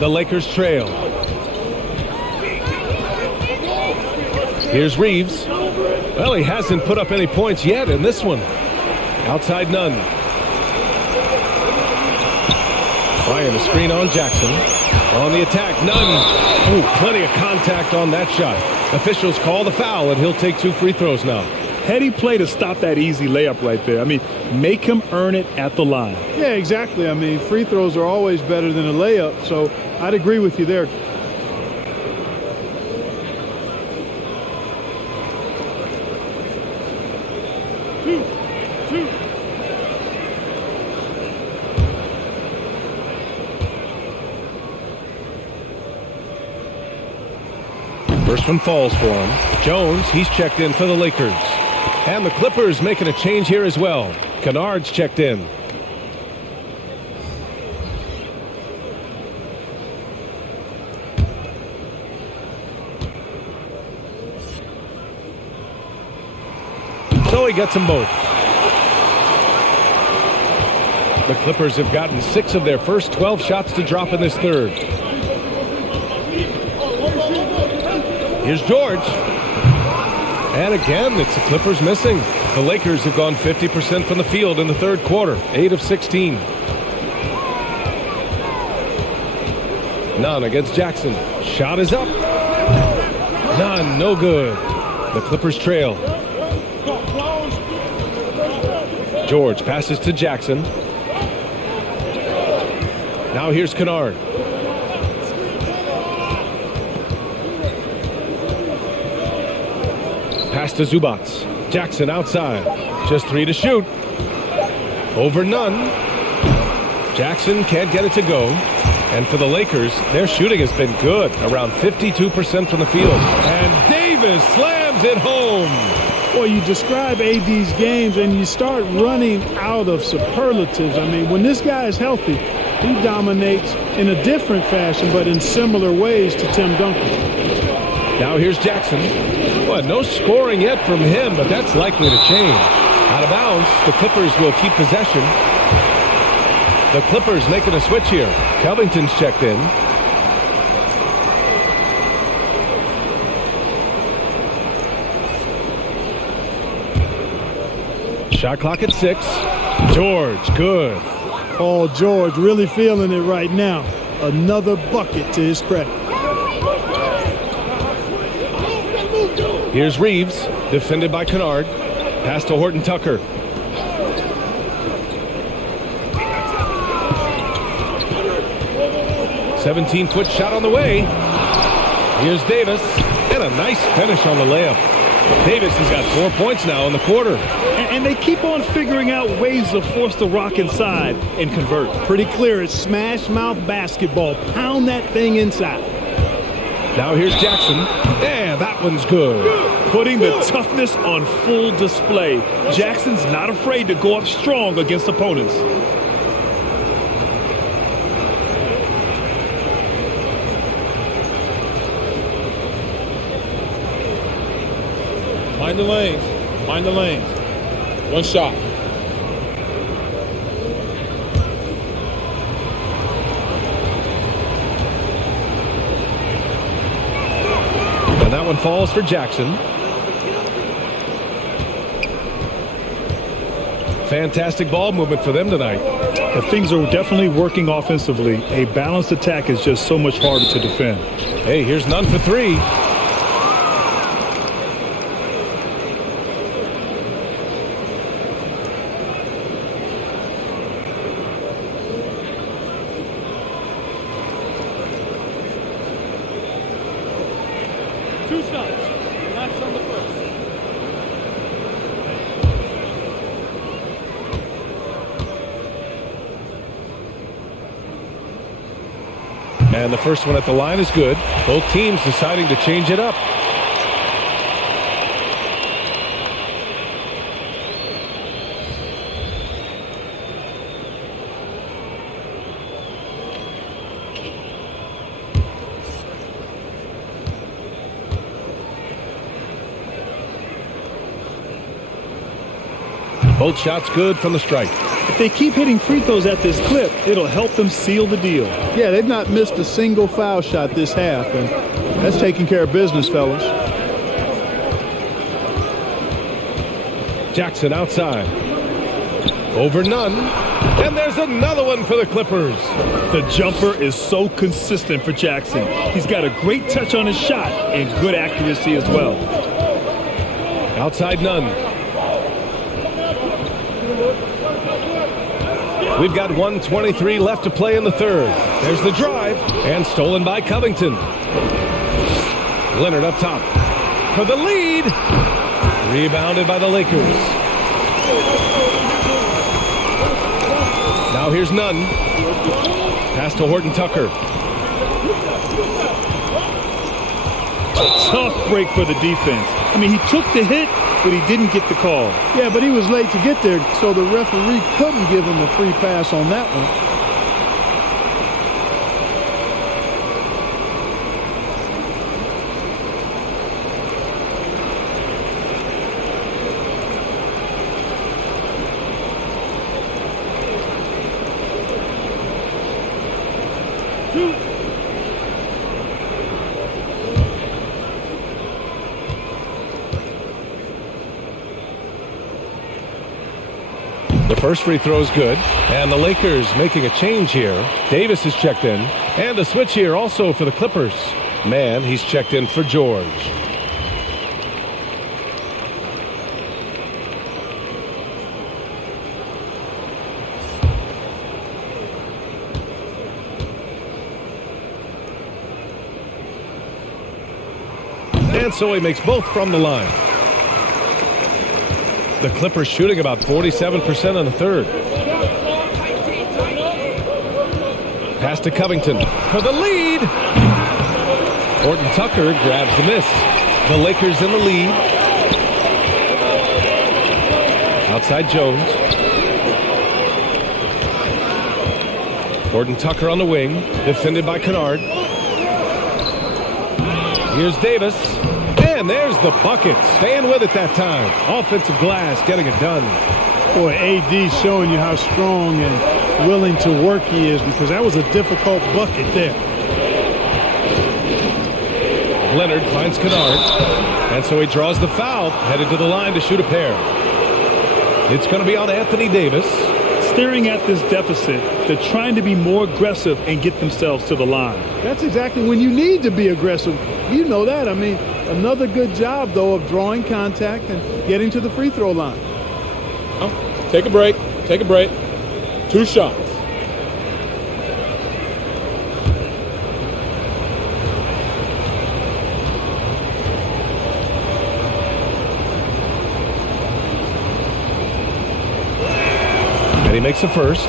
The Lakers trail. Here's Reeves. Well, he hasn't put up any points yet in this one. Outside Nunn. Bryant a screen on Jackson. On the attack, Nunn. Ooh, plenty of contact on that shot. Officials call the foul, and he'll take 2 free throws now. Heady play to stop that easy layup right there. I mean, make him earn it at the line. Yeah, exactly. I mean, free throws are always better than a layup, so I'd agree with you there. First one falls for him. Jones, he's checked in for the Lakers. And the Clippers making a change here as well. Kennard's checked in. So he gets them both. The Clippers have gotten 6 of their first 12 shots to drop in this third. Here's George. And again, it's the Clippers missing. The Lakers have gone 50% from the field in the third quarter, 8 of 16. Nunn against Jackson. Shot is up. Nunn, no good. The Clippers trail. George passes to Jackson. Now here's Kennard. Pass to Zubats. Jackson outside. Just 3 to shoot. Over none. Jackson can't get it to go. And for the Lakers, their shooting has been good, around 52% from the field. And Davis slams it home. Well, you describe AD's games and you start running out of superlatives. I mean, when this guy is healthy, he dominates in a different fashion, but in similar ways to Tim Duncan. Now here's Jackson. Well, no scoring yet from him, but that's likely to change. Out of bounds, the Clippers will keep possession. The Clippers making a switch here. Covington's checked in. Shot clock at 6. George, good. Paul George really feeling it right now. Another bucket to his credit. Here's Reeves, defended by Kennard. Pass to Horton Tucker. "17-foot shot on the way. Here's Davis, and a nice finish on the layup. Davis has got 4 points now in the quarter. And they keep on figuring out ways to force the Rock inside and convert. Pretty clear, it's smash mouth basketball. Pound that thing inside. Now here's Jackson, and that one's good. Putting the toughness on full display. Jackson's not afraid to go up strong against opponents. Mind the lanes. Mind the lanes. One shot. And that one falls for Jackson. Fantastic ball movement for them tonight. Things are definitely working offensively. A balanced attack is just so much harder to defend. Hey, here's none for 3. Two shots. That's on the first. And the first one at the line is good. Both teams deciding to change it up. Both shots good from the strike. If they keep hitting free throws at this clip, it'll help them seal the deal. Yeah, they've not missed a single foul shot this half, and that's taking care of business, fellas. Jackson outside. Over none. And there's another one for the Clippers. The jumper is so consistent for Jackson. He's got a great touch on his shot and good accuracy as well. Outside none. We've got 1:23 left to play in the third. There's the drive, and stolen by Covington. Leonard up top for the lead. Rebounded by the Lakers. Now here's Nunn. Pass to Horton Tucker. Tough break for the defense. I mean, he took the hit, but he didn't get the call. Yeah, but he was late to get there, so the referee couldn't give him a free pass on that one. The first free throw is good, and the Lakers making a change here. Davis is checked in, and a switch here also for the Clippers. Man, he's checked in for George. And so he makes both from the line. The Clippers shooting about 47% in the third. Pass to Covington for the lead. Horton Tucker grabs the miss. The Lakers in the lead. Outside Jones. Horton Tucker on the wing, defended by Kennard. Here's Davis. And there's the bucket. Staying with it that time. Offensive glass, getting it done. Boy, AD showing you how strong and willing to work he is, because that was a difficult bucket there. Leonard finds Kennard. And so he draws the foul, headed to the line to shoot a pair. It's going to be on Anthony Davis. Staring at this deficit, they're trying to be more aggressive and get themselves to the line. That's exactly when you need to be aggressive. You know that. I mean, another good job, though, of drawing contact and getting to the free throw line. Take a break. Take a break. 2 shots. And he makes the first.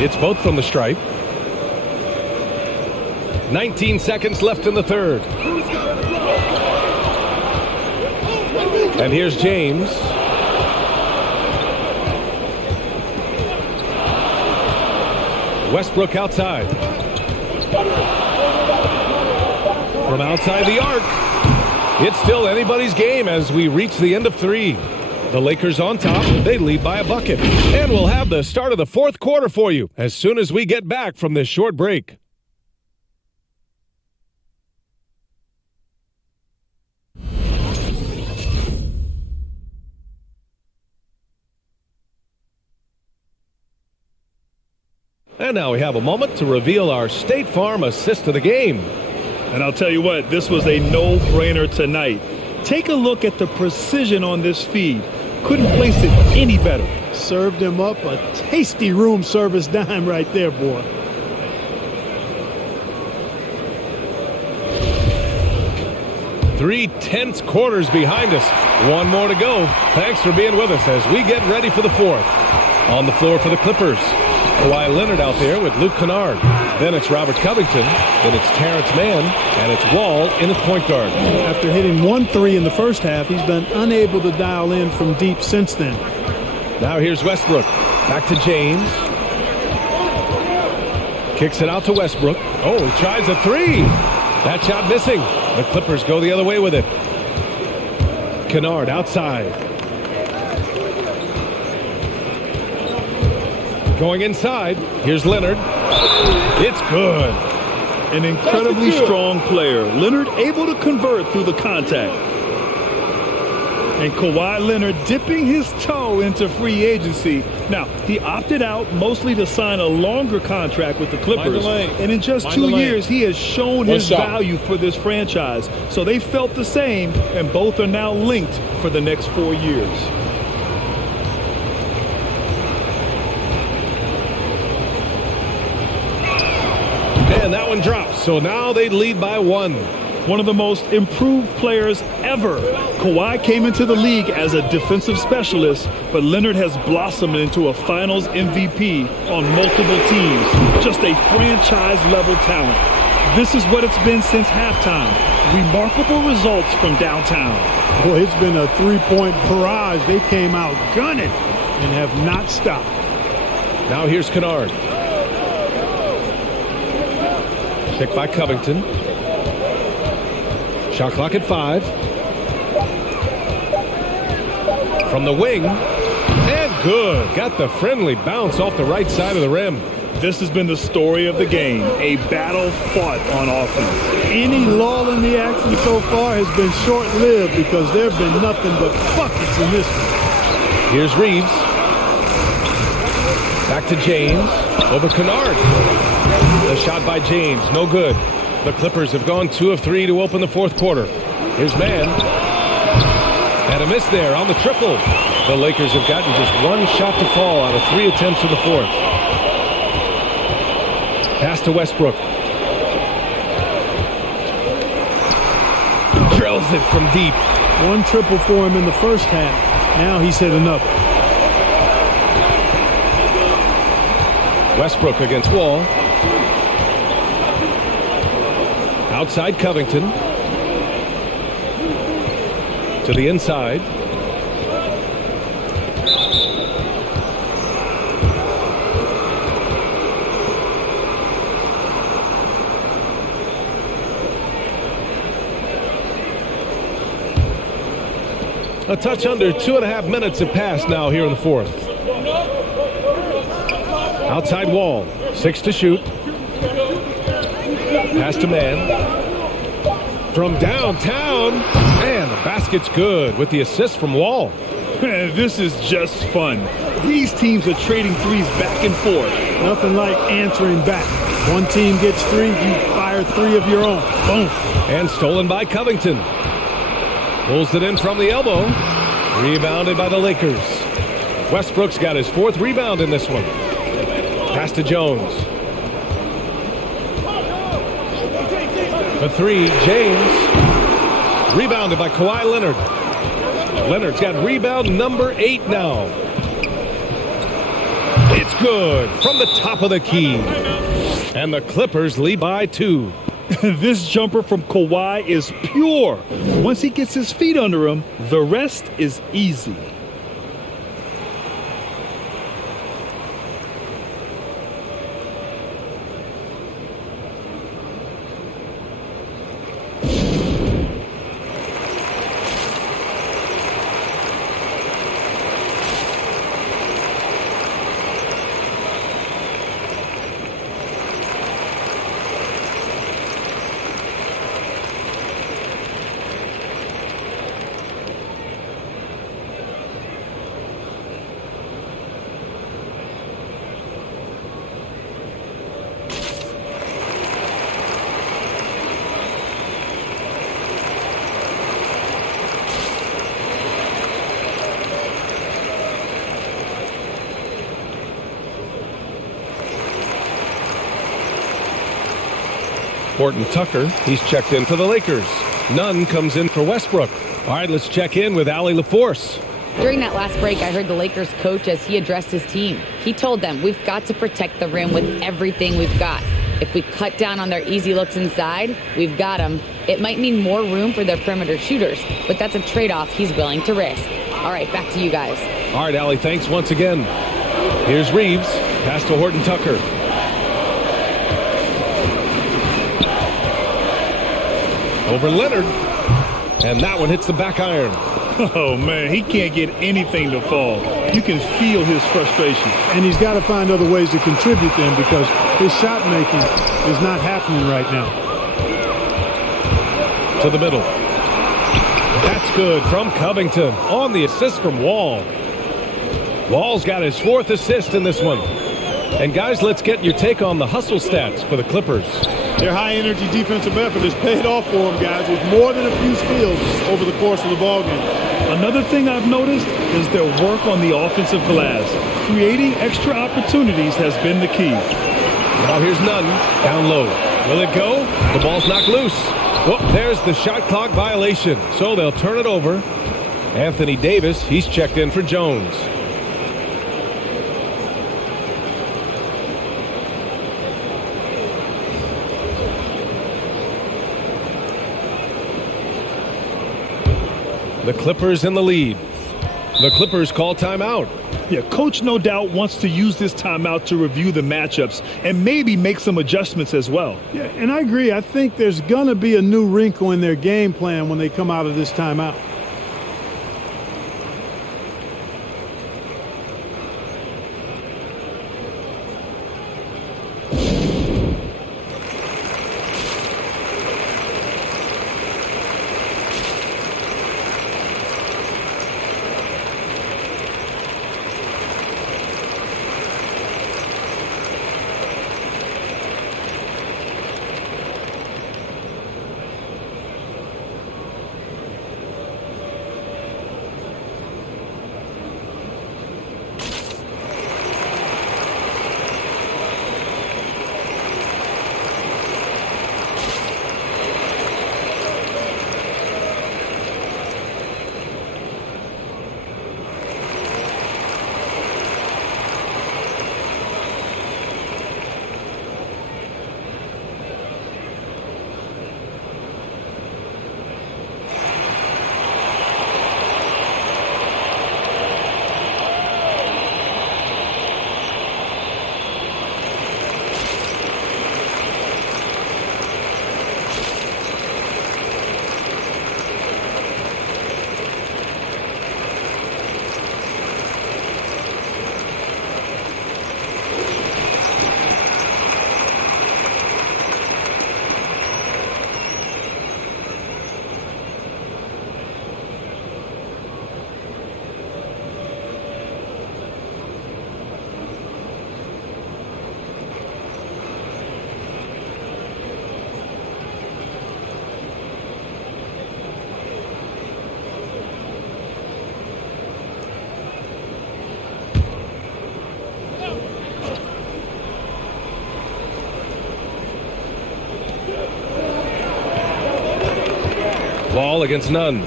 It's both from the stripe. 19 seconds left in the third. And here's James. Westbrook outside. From outside the arc. It's still anybody's game as we reach the end of 3. The Lakers on top. They lead by a bucket. And we'll have the start of the fourth quarter for you as soon as we get back from this short break. And now we have a moment to reveal our State Farm assist of the game. And I'll tell you what, this was a no-brainer tonight. Take a look at the precision on this feed. Couldn't place it any better. Served him up a tasty room service dime right there, boy. Three tense quarters behind us. One more to go. Thanks for being with us as we get ready for the fourth. On the floor for the Clippers, Kawhi Leonard out there with Luke Kennard. Then it's Robert Covington. Then it's Terrence Mann. And it's Wall in at point guard. After hitting 1 3 in the first half, he's been unable to dial in from deep since then. Now here's Westbrook. Back to James. Kicks it out to Westbrook. Oh, he tries a 3. That shot missing. The Clippers go the other way with it. Kennard outside. Going inside. Here's Leonard. It's good. An incredibly strong player. Leonard able to convert through the contact. And Kawhi Leonard dipping his toe into free agency. Now, he opted out mostly to sign a longer contract with the Clippers. And in just 2 years, he has shown his value for this franchise. So they felt the same, and both are now linked for the next 4 years. And that one drops. So now they lead by 1. One of the most improved players ever. Kawhi came into the league as a defensive specialist, but Leonard has blossomed into a finals MVP on multiple teams. Just a franchise-level talent. This is what it's been since halftime. Remarkable results from downtown. Boy, it's been a three-point barrage. They came out gunning and have not stopped. Now here's Kennard. Picked by Covington. Shot clock at 5. From the wing. And good. Got the friendly bounce off the right side of the rim. This has been the story of the game. A battle fought on offense. Any lull in the action so far has been short-lived because there have been nothing but buckets in this one. Here's Reeves. Back to James. Over Kennard. The shot by James. No good. The Clippers have gone 2 of 3 to open the fourth quarter. Here's Mann. And a miss there on the triple. The Lakers have gotten just one shot to fall out of 3 attempts in the fourth. Pass to Westbrook. Drills it from deep. One triple for him in the first half. Now he's hit another. Westbrook against Wall. Outside Covington. To the inside. A touch under 2.5 minutes have passed now here in the fourth. Outside Wall. 6 to shoot. Pass to Mann. From downtown. Man, the basket's good with the assist from Wall. This is just fun. These teams are trading threes back and forth. Nothing like answering back. One team gets 3, you fire 3 of your own. Boom. And stolen by Covington. Pulls it in from the elbow. Rebounded by the Lakers. Westbrook's got his 4th rebound in this one. Pass to Jones. For 3, James. Rebounded by Kawhi Leonard. Leonard's got rebound number 8 now. It's good from the top of the key. And the Clippers lead by 2. This jumper from Kawhi is pure. Once he gets his feet under him, the rest is easy. Horton Tucker, he's checked in for the Lakers. Nunn comes in for Westbrook. All right, let's check in with Allie LaForce. During that last break, I heard the Lakers coach as he addressed his team. He told them, we've got to protect the rim with everything we've got. If we cut down on their easy looks inside, we've got them. It might mean more room for their perimeter shooters, but that's a trade-off he's willing to risk. All right, back to you guys. All right, Allie, thanks once again. Here's Reeves. Pass to Horton Tucker. Over Leonard. And that one hits the back iron. Oh, man, he can't get anything to fall. You can feel his frustration. And he's got to find other ways to contribute them because his shot making is not happening right now. To the middle. That's good from Covington on the assist from Wall. Wall's got his 4th assist in this one. And guys, let's get your take on the hustle stats for the Clippers. Their high-energy defensive effort has paid off for them, guys, with more than a few steals over the course of the ballgame. Another thing I've noticed is their work on the offensive glass. Creating extra opportunities has been the key. Now here's Nunn, down low. Will it go? The ball's knocked loose. Oh, there's the shot clock violation, so they'll turn it over. Anthony Davis, he's checked in for Jones. The Clippers in the lead. The Clippers call timeout. Yeah, coach no doubt wants to use this timeout to review the matchups and maybe make some adjustments as well. Yeah, and I agree. I think there's going to be a new wrinkle in their game plan when they come out of this timeout. Wall against Nunn.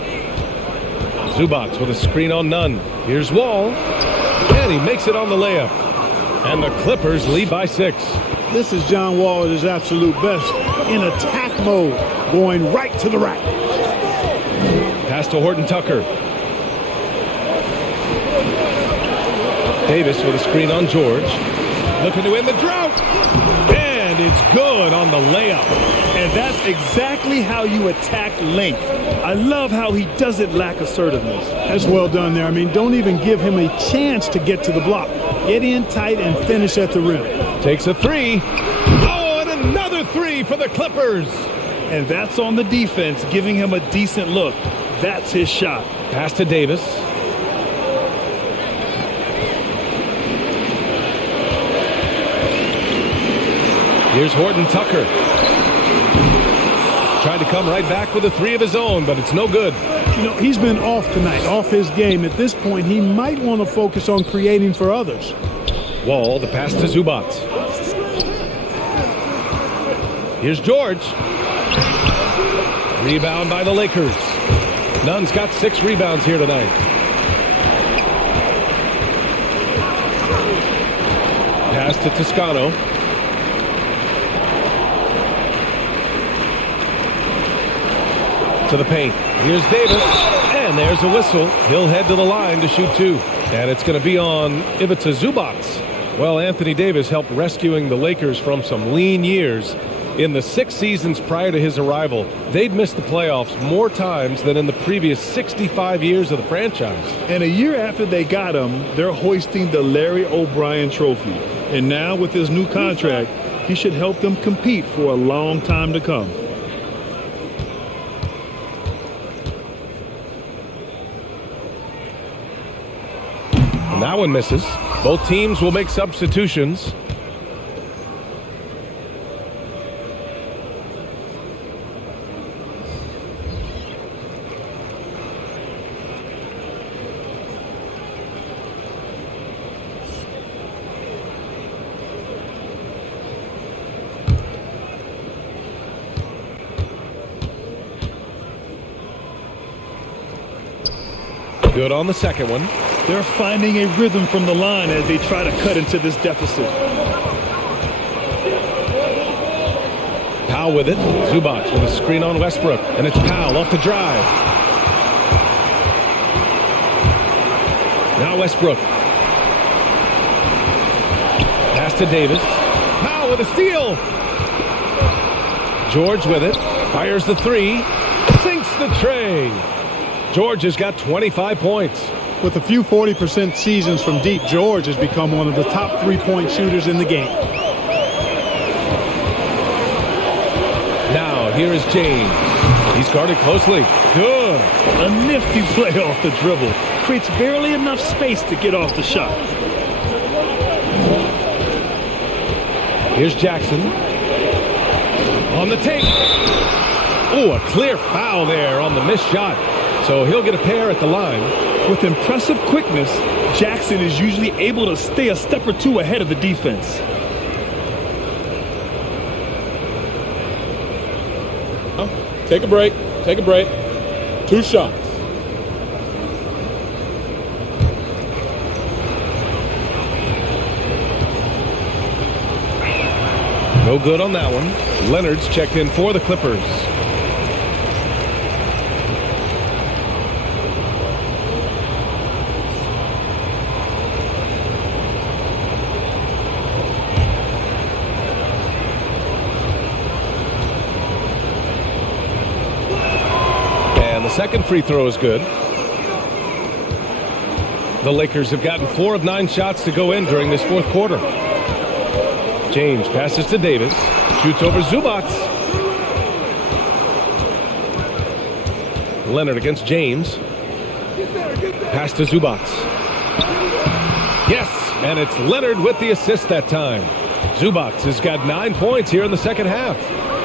Zubac with a screen on Nunn. Here's Wall. And he makes it on the layup. And the Clippers lead by 6. This is John Wall at his absolute best. In attack mode. Going right to the rack. Pass to Horton Tucker. Davis with a screen on George. Looking to end the drought. And it's good on the layup. And that's exactly how you attack length. I love how he doesn't lack assertiveness. That's well done there. I mean, don't even give him a chance to get to the block. Get in tight and finish at the rim. Takes a 3. Oh, and another 3 for the Clippers. And that's on the defense, giving him a decent look. That's his shot. Pass to Davis. Here's Horton Tucker. Tried to come right back with a 3 of his own, but it's no good. You know, he's been off tonight, off his game. At this point, he might want to focus on creating for others. Wall, the pass to Zubac. Here's George. Rebound by the Lakers. Nunn's got 6 rebounds here tonight. Pass to Toscano. To the paint. Here's Davis. And there's a whistle. He'll head to the line to shoot 2. And it's going to be on Ivica Zubac. Well, Anthony Davis helped rescuing the Lakers from some lean years. In the 6 seasons prior to his arrival, they'd missed the playoffs more times than in the previous 65 years of the franchise. And a year after they got him, they're hoisting the Larry O'Brien Trophy. And now with his new contract, he should help them compete for a long time to come. And that one misses. Both teams will make substitutions. Good on the second one. They're finding a rhythm from the line as they try to cut into this deficit. Powell with it. Zubac with a screen on Westbrook. And it's Powell off the drive. Now Westbrook. Pass to Davis. Powell with a steal. George with it. Fires the 3. Sinks the tray. George has got 25 points. With a few 40% seasons from deep, George has become one of the top 3-point shooters in the game. Now, here is James. He's guarded closely. Good. A nifty play off the dribble. Creates barely enough space to get off the shot. Here's Jackson. On the tape. Oh, a clear foul there on the missed shot. So he'll get a pair at the line. With impressive quickness, Jackson is usually able to stay a step or 2 ahead of the defense. Take a break. Take a break. 2 shots. No good on that one. Leonard's checked in for the Clippers. Second free throw is good. The Lakers have gotten 4 of 9 shots to go in during this 4th quarter. James passes to Davis. Shoots over Zubac. Leonard against James. Pass to Zubac. Yes, and it's Leonard with the assist that time. Zubac has got 9 points here in the second half.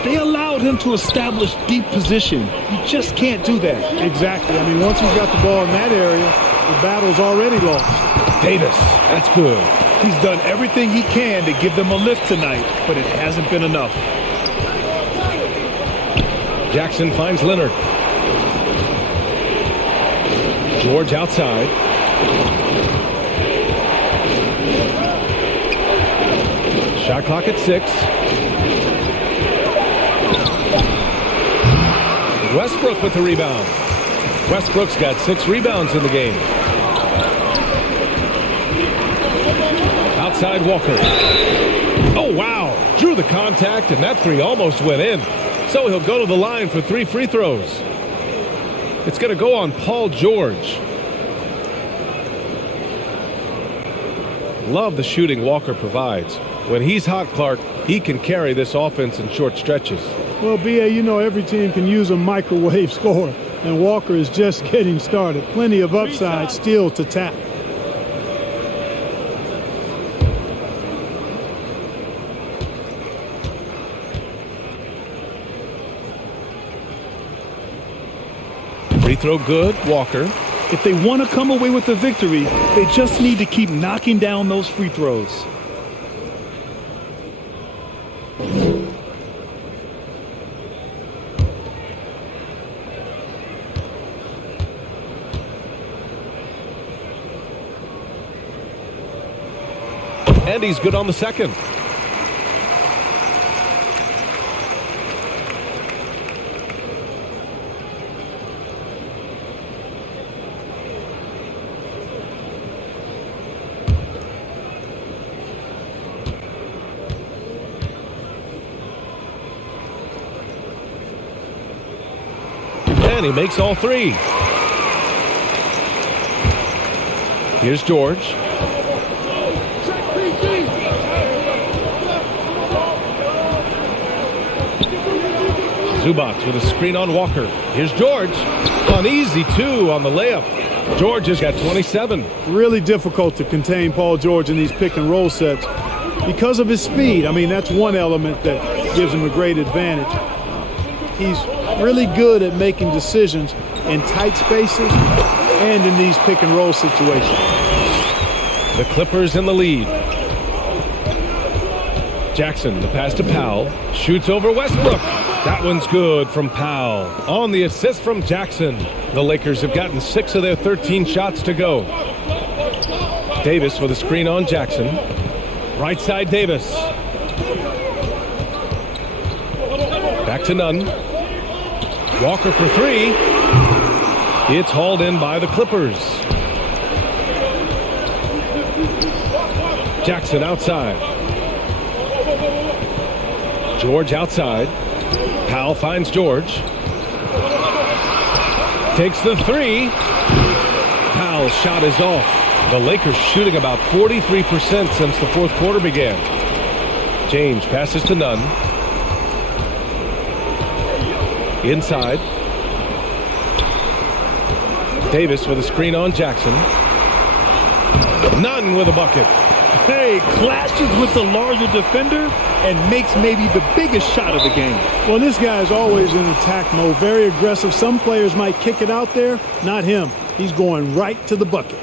They allowed him to establish deep position. You just can't do that. Exactly. I mean, once he's got the ball in that area, the battle's already lost. Davis, that's good. He's done everything he can to give them a lift tonight, but it hasn't been enough. Jackson finds Leonard. George outside. Shot clock at 6. Westbrook with the rebound. Westbrook's got 6 rebounds in the game. Outside Walker. Oh, wow. Drew the contact, and that 3 almost went in. So he'll go to the line for 3 free throws. It's going to go on Paul George. Love the shooting Walker provides. When he's hot, Clark, he can carry this offense in short stretches. Well, B.A., you know every team can use a microwave scorer, and Walker is just getting started. Plenty of upside still to tap. Free throw good, Walker. If they want to come away with the victory, they just need to keep knocking down those free throws. And he's good on the second. And he makes all 3. Here's George. Zubac with a screen on Walker. Here's George. An easy 2 on the layup. George has got 27. Really difficult to contain Paul George in these pick and roll sets because of his speed. I mean, that's one element that gives him a great advantage. He's really good at making decisions in tight spaces and in these pick and roll situations. The Clippers in the lead. Jackson, the pass to Powell. Shoots over Westbrook. That one's good from Powell. On the assist from Jackson. The Lakers have gotten 6 of their 13 shots to go. Davis with a screen on Jackson. Right side Davis. Back to Nunn. Walker for 3. It's hauled in by the Clippers. Jackson outside. George outside. Powell finds George. Takes the 3. Powell's shot is off. The Lakers shooting about 43% since the fourth quarter began. James passes to Nunn. Inside. Davis with a screen on Jackson. Nunn with a bucket. Hey, clashes with the larger defender and makes maybe the biggest shot of the game. Well, this guy is always in attack mode, very aggressive. Some players might kick it out there, not him. He's going right to the bucket.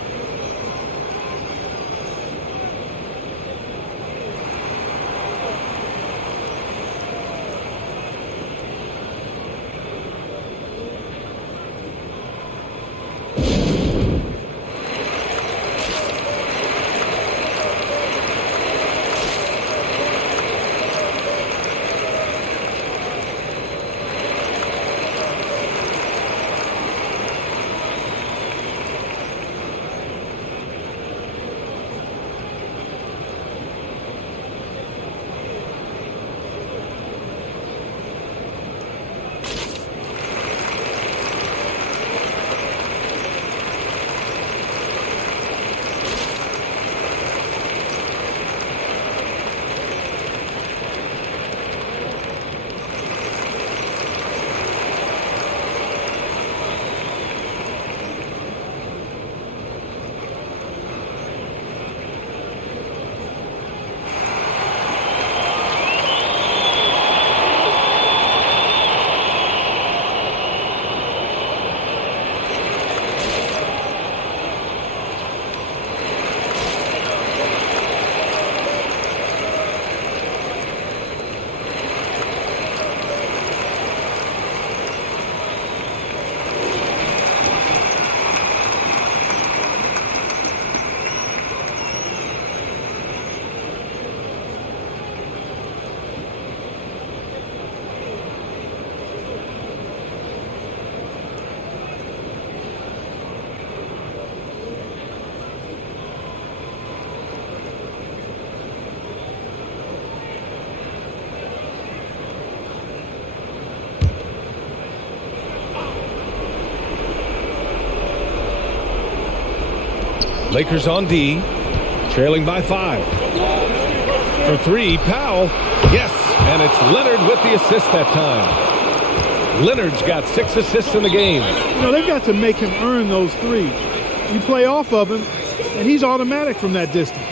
Lakers on D, trailing by 5. For 3, Powell. Yes, and it's Leonard with the assist that time. Leonard's got 6 assists in the game. You know, they've got to make him earn those threes. You play off of him, and he's automatic from that distance.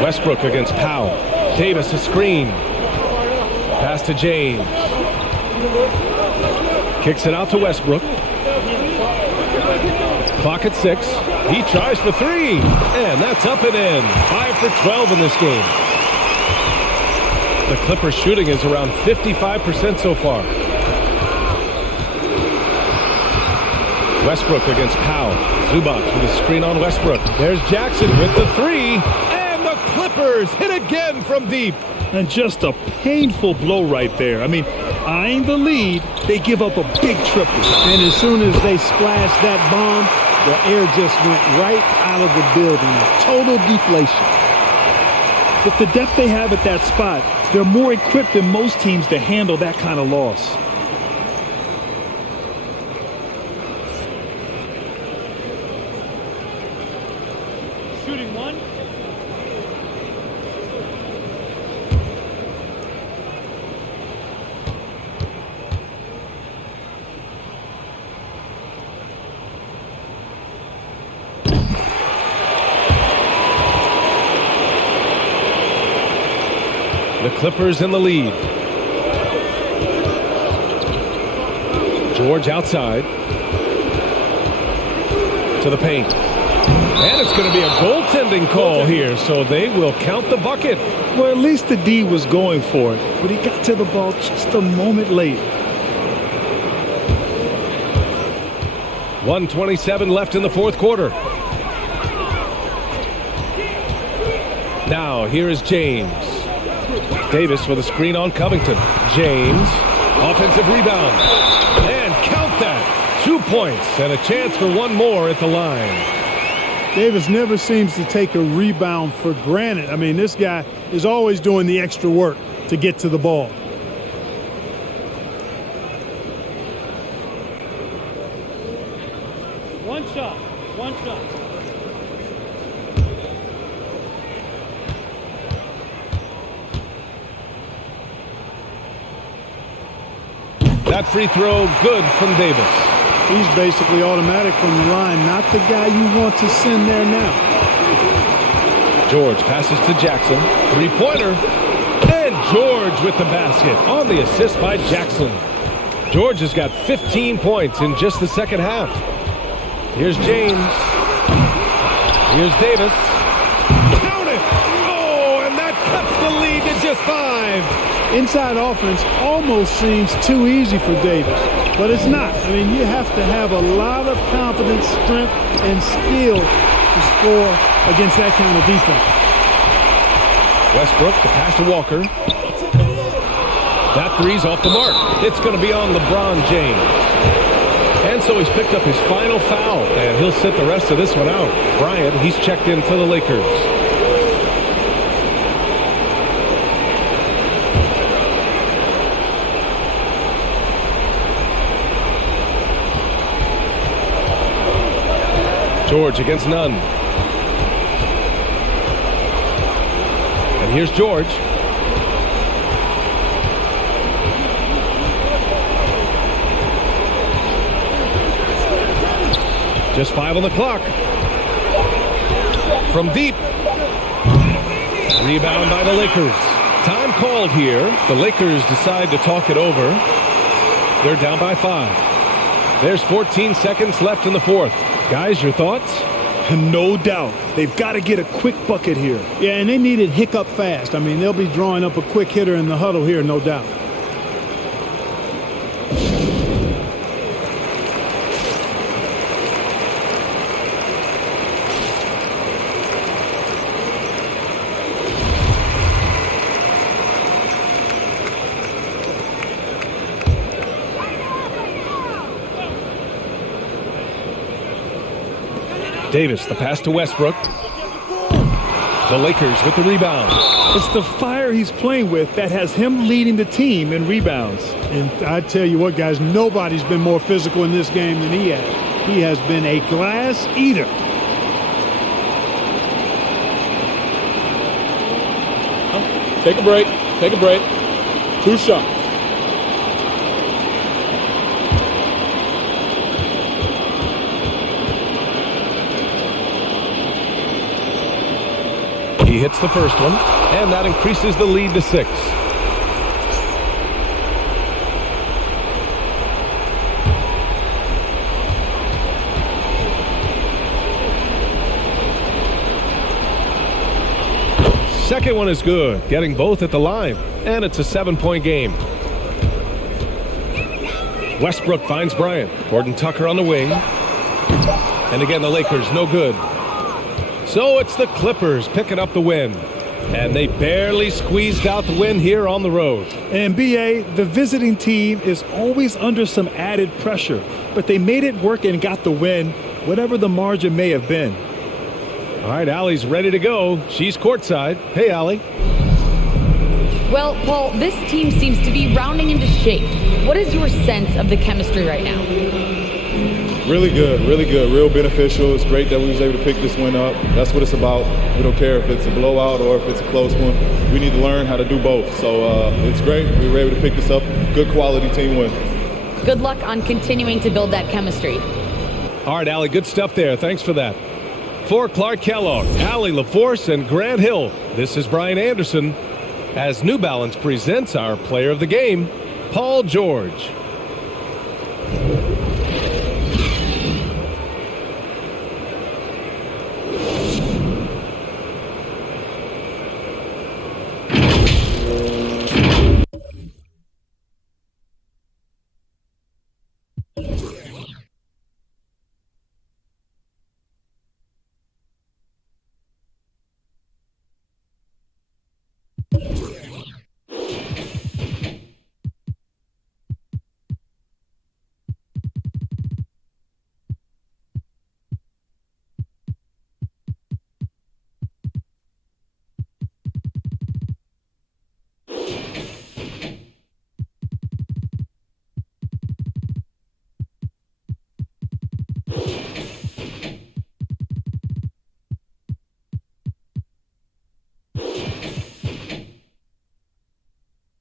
Westbrook against Powell. Davis a screen. Pass to James. Kicks it out to Westbrook. Clock at 6. He tries for 3. And that's up and in. 5 for 12 in this game. The Clippers shooting is around 55% so far. Westbrook against Powell. Zubac with a screen on Westbrook. There's Jackson with the 3. And the Clippers hit again from deep. And just a painful blow right there. I mean, eyeing the lead, they give up a big triple. And as soon as they splashed that bomb, the air just went right out of the building. Total deflation. With the depth they have at that spot, they're more equipped than most teams to handle that kind of loss. Shooting one. The Clippers in the lead. George outside. To the paint. And it's going to be a goaltending call here, so they will count the bucket. Well, at least the D was going for it, but he got to the ball just a moment late. 1:27 left in the fourth quarter. Now, here is James. Davis with a screen on Covington. James, offensive rebound. And count that. 2 points and a chance for one more at the line. Davis never seems to take a rebound for granted. I mean, this guy is always doing the extra work to get to the ball. One shot. One shot. That free throw good from Davis. He's basically automatic from the line, not the guy you want to send there now. George passes to Jackson. Three-pointer. And George with the basket on the assist by Jackson. George has got 15 points in just the second half. Here's James. Here's Davis. Count it! Oh, and that cuts the lead to just 5. Inside offense almost seems too easy for Davis, but it's not. I mean, you have to have a lot of confidence, strength, and skill to score against that kind of defense. Westbrook, the pass to Walker. That three's off the mark. It's going to be on LeBron James. And so he's picked up his final foul, and he'll sit the rest of this one out. Bryant, he's checked in for the Lakers. George against Nunn. And here's George. Just 5 on the clock. From deep. Rebound by the Lakers. Time called here. The Lakers decide to talk it over. They're down by 5. There's 14 seconds left in the fourth. Guys, your thoughts? No doubt. They've got to get a quick bucket here. Yeah, and they need it hiccup fast. I mean, they'll be drawing up a quick hitter in the huddle here, no doubt. Davis, the pass to Westbrook. The Lakers with the rebound. It's the fire he's playing with that has him leading the team in rebounds. And I tell you what, guys, nobody's been more physical in this game than he has. He has been a glass eater. Take a break. Take a break. 2 shots. He hits the first one, and that increases the lead to 6. Second one is good, getting both at the line, and it's a 7-point game. Westbrook finds Bryant. Gordon Tucker on the wing. And again, the Lakers, no good. So it's the Clippers picking up the win. And they barely squeezed out the win here on the road. And BA, the visiting team is always under some added pressure, but they made it work and got the win, whatever the margin may have been. All right, Allie's ready to go. She's courtside. Hey, Allie. Well, Paul, this team seems to be rounding into shape. What is your sense of the chemistry right now? Really good, real beneficial. It's great that we was able to pick this win up. That's what it's about. We don't care if it's a blowout or if it's a close one. We need to learn how to do both. So it's great. We were able to pick this up. Good quality team win. Good luck on continuing to build that chemistry. All right, Allie, good stuff there. Thanks for that. For Clark Kellogg, Allie LaForce, and Grant Hill, this is Brian Anderson as New Balance presents our player of the game, Paul George.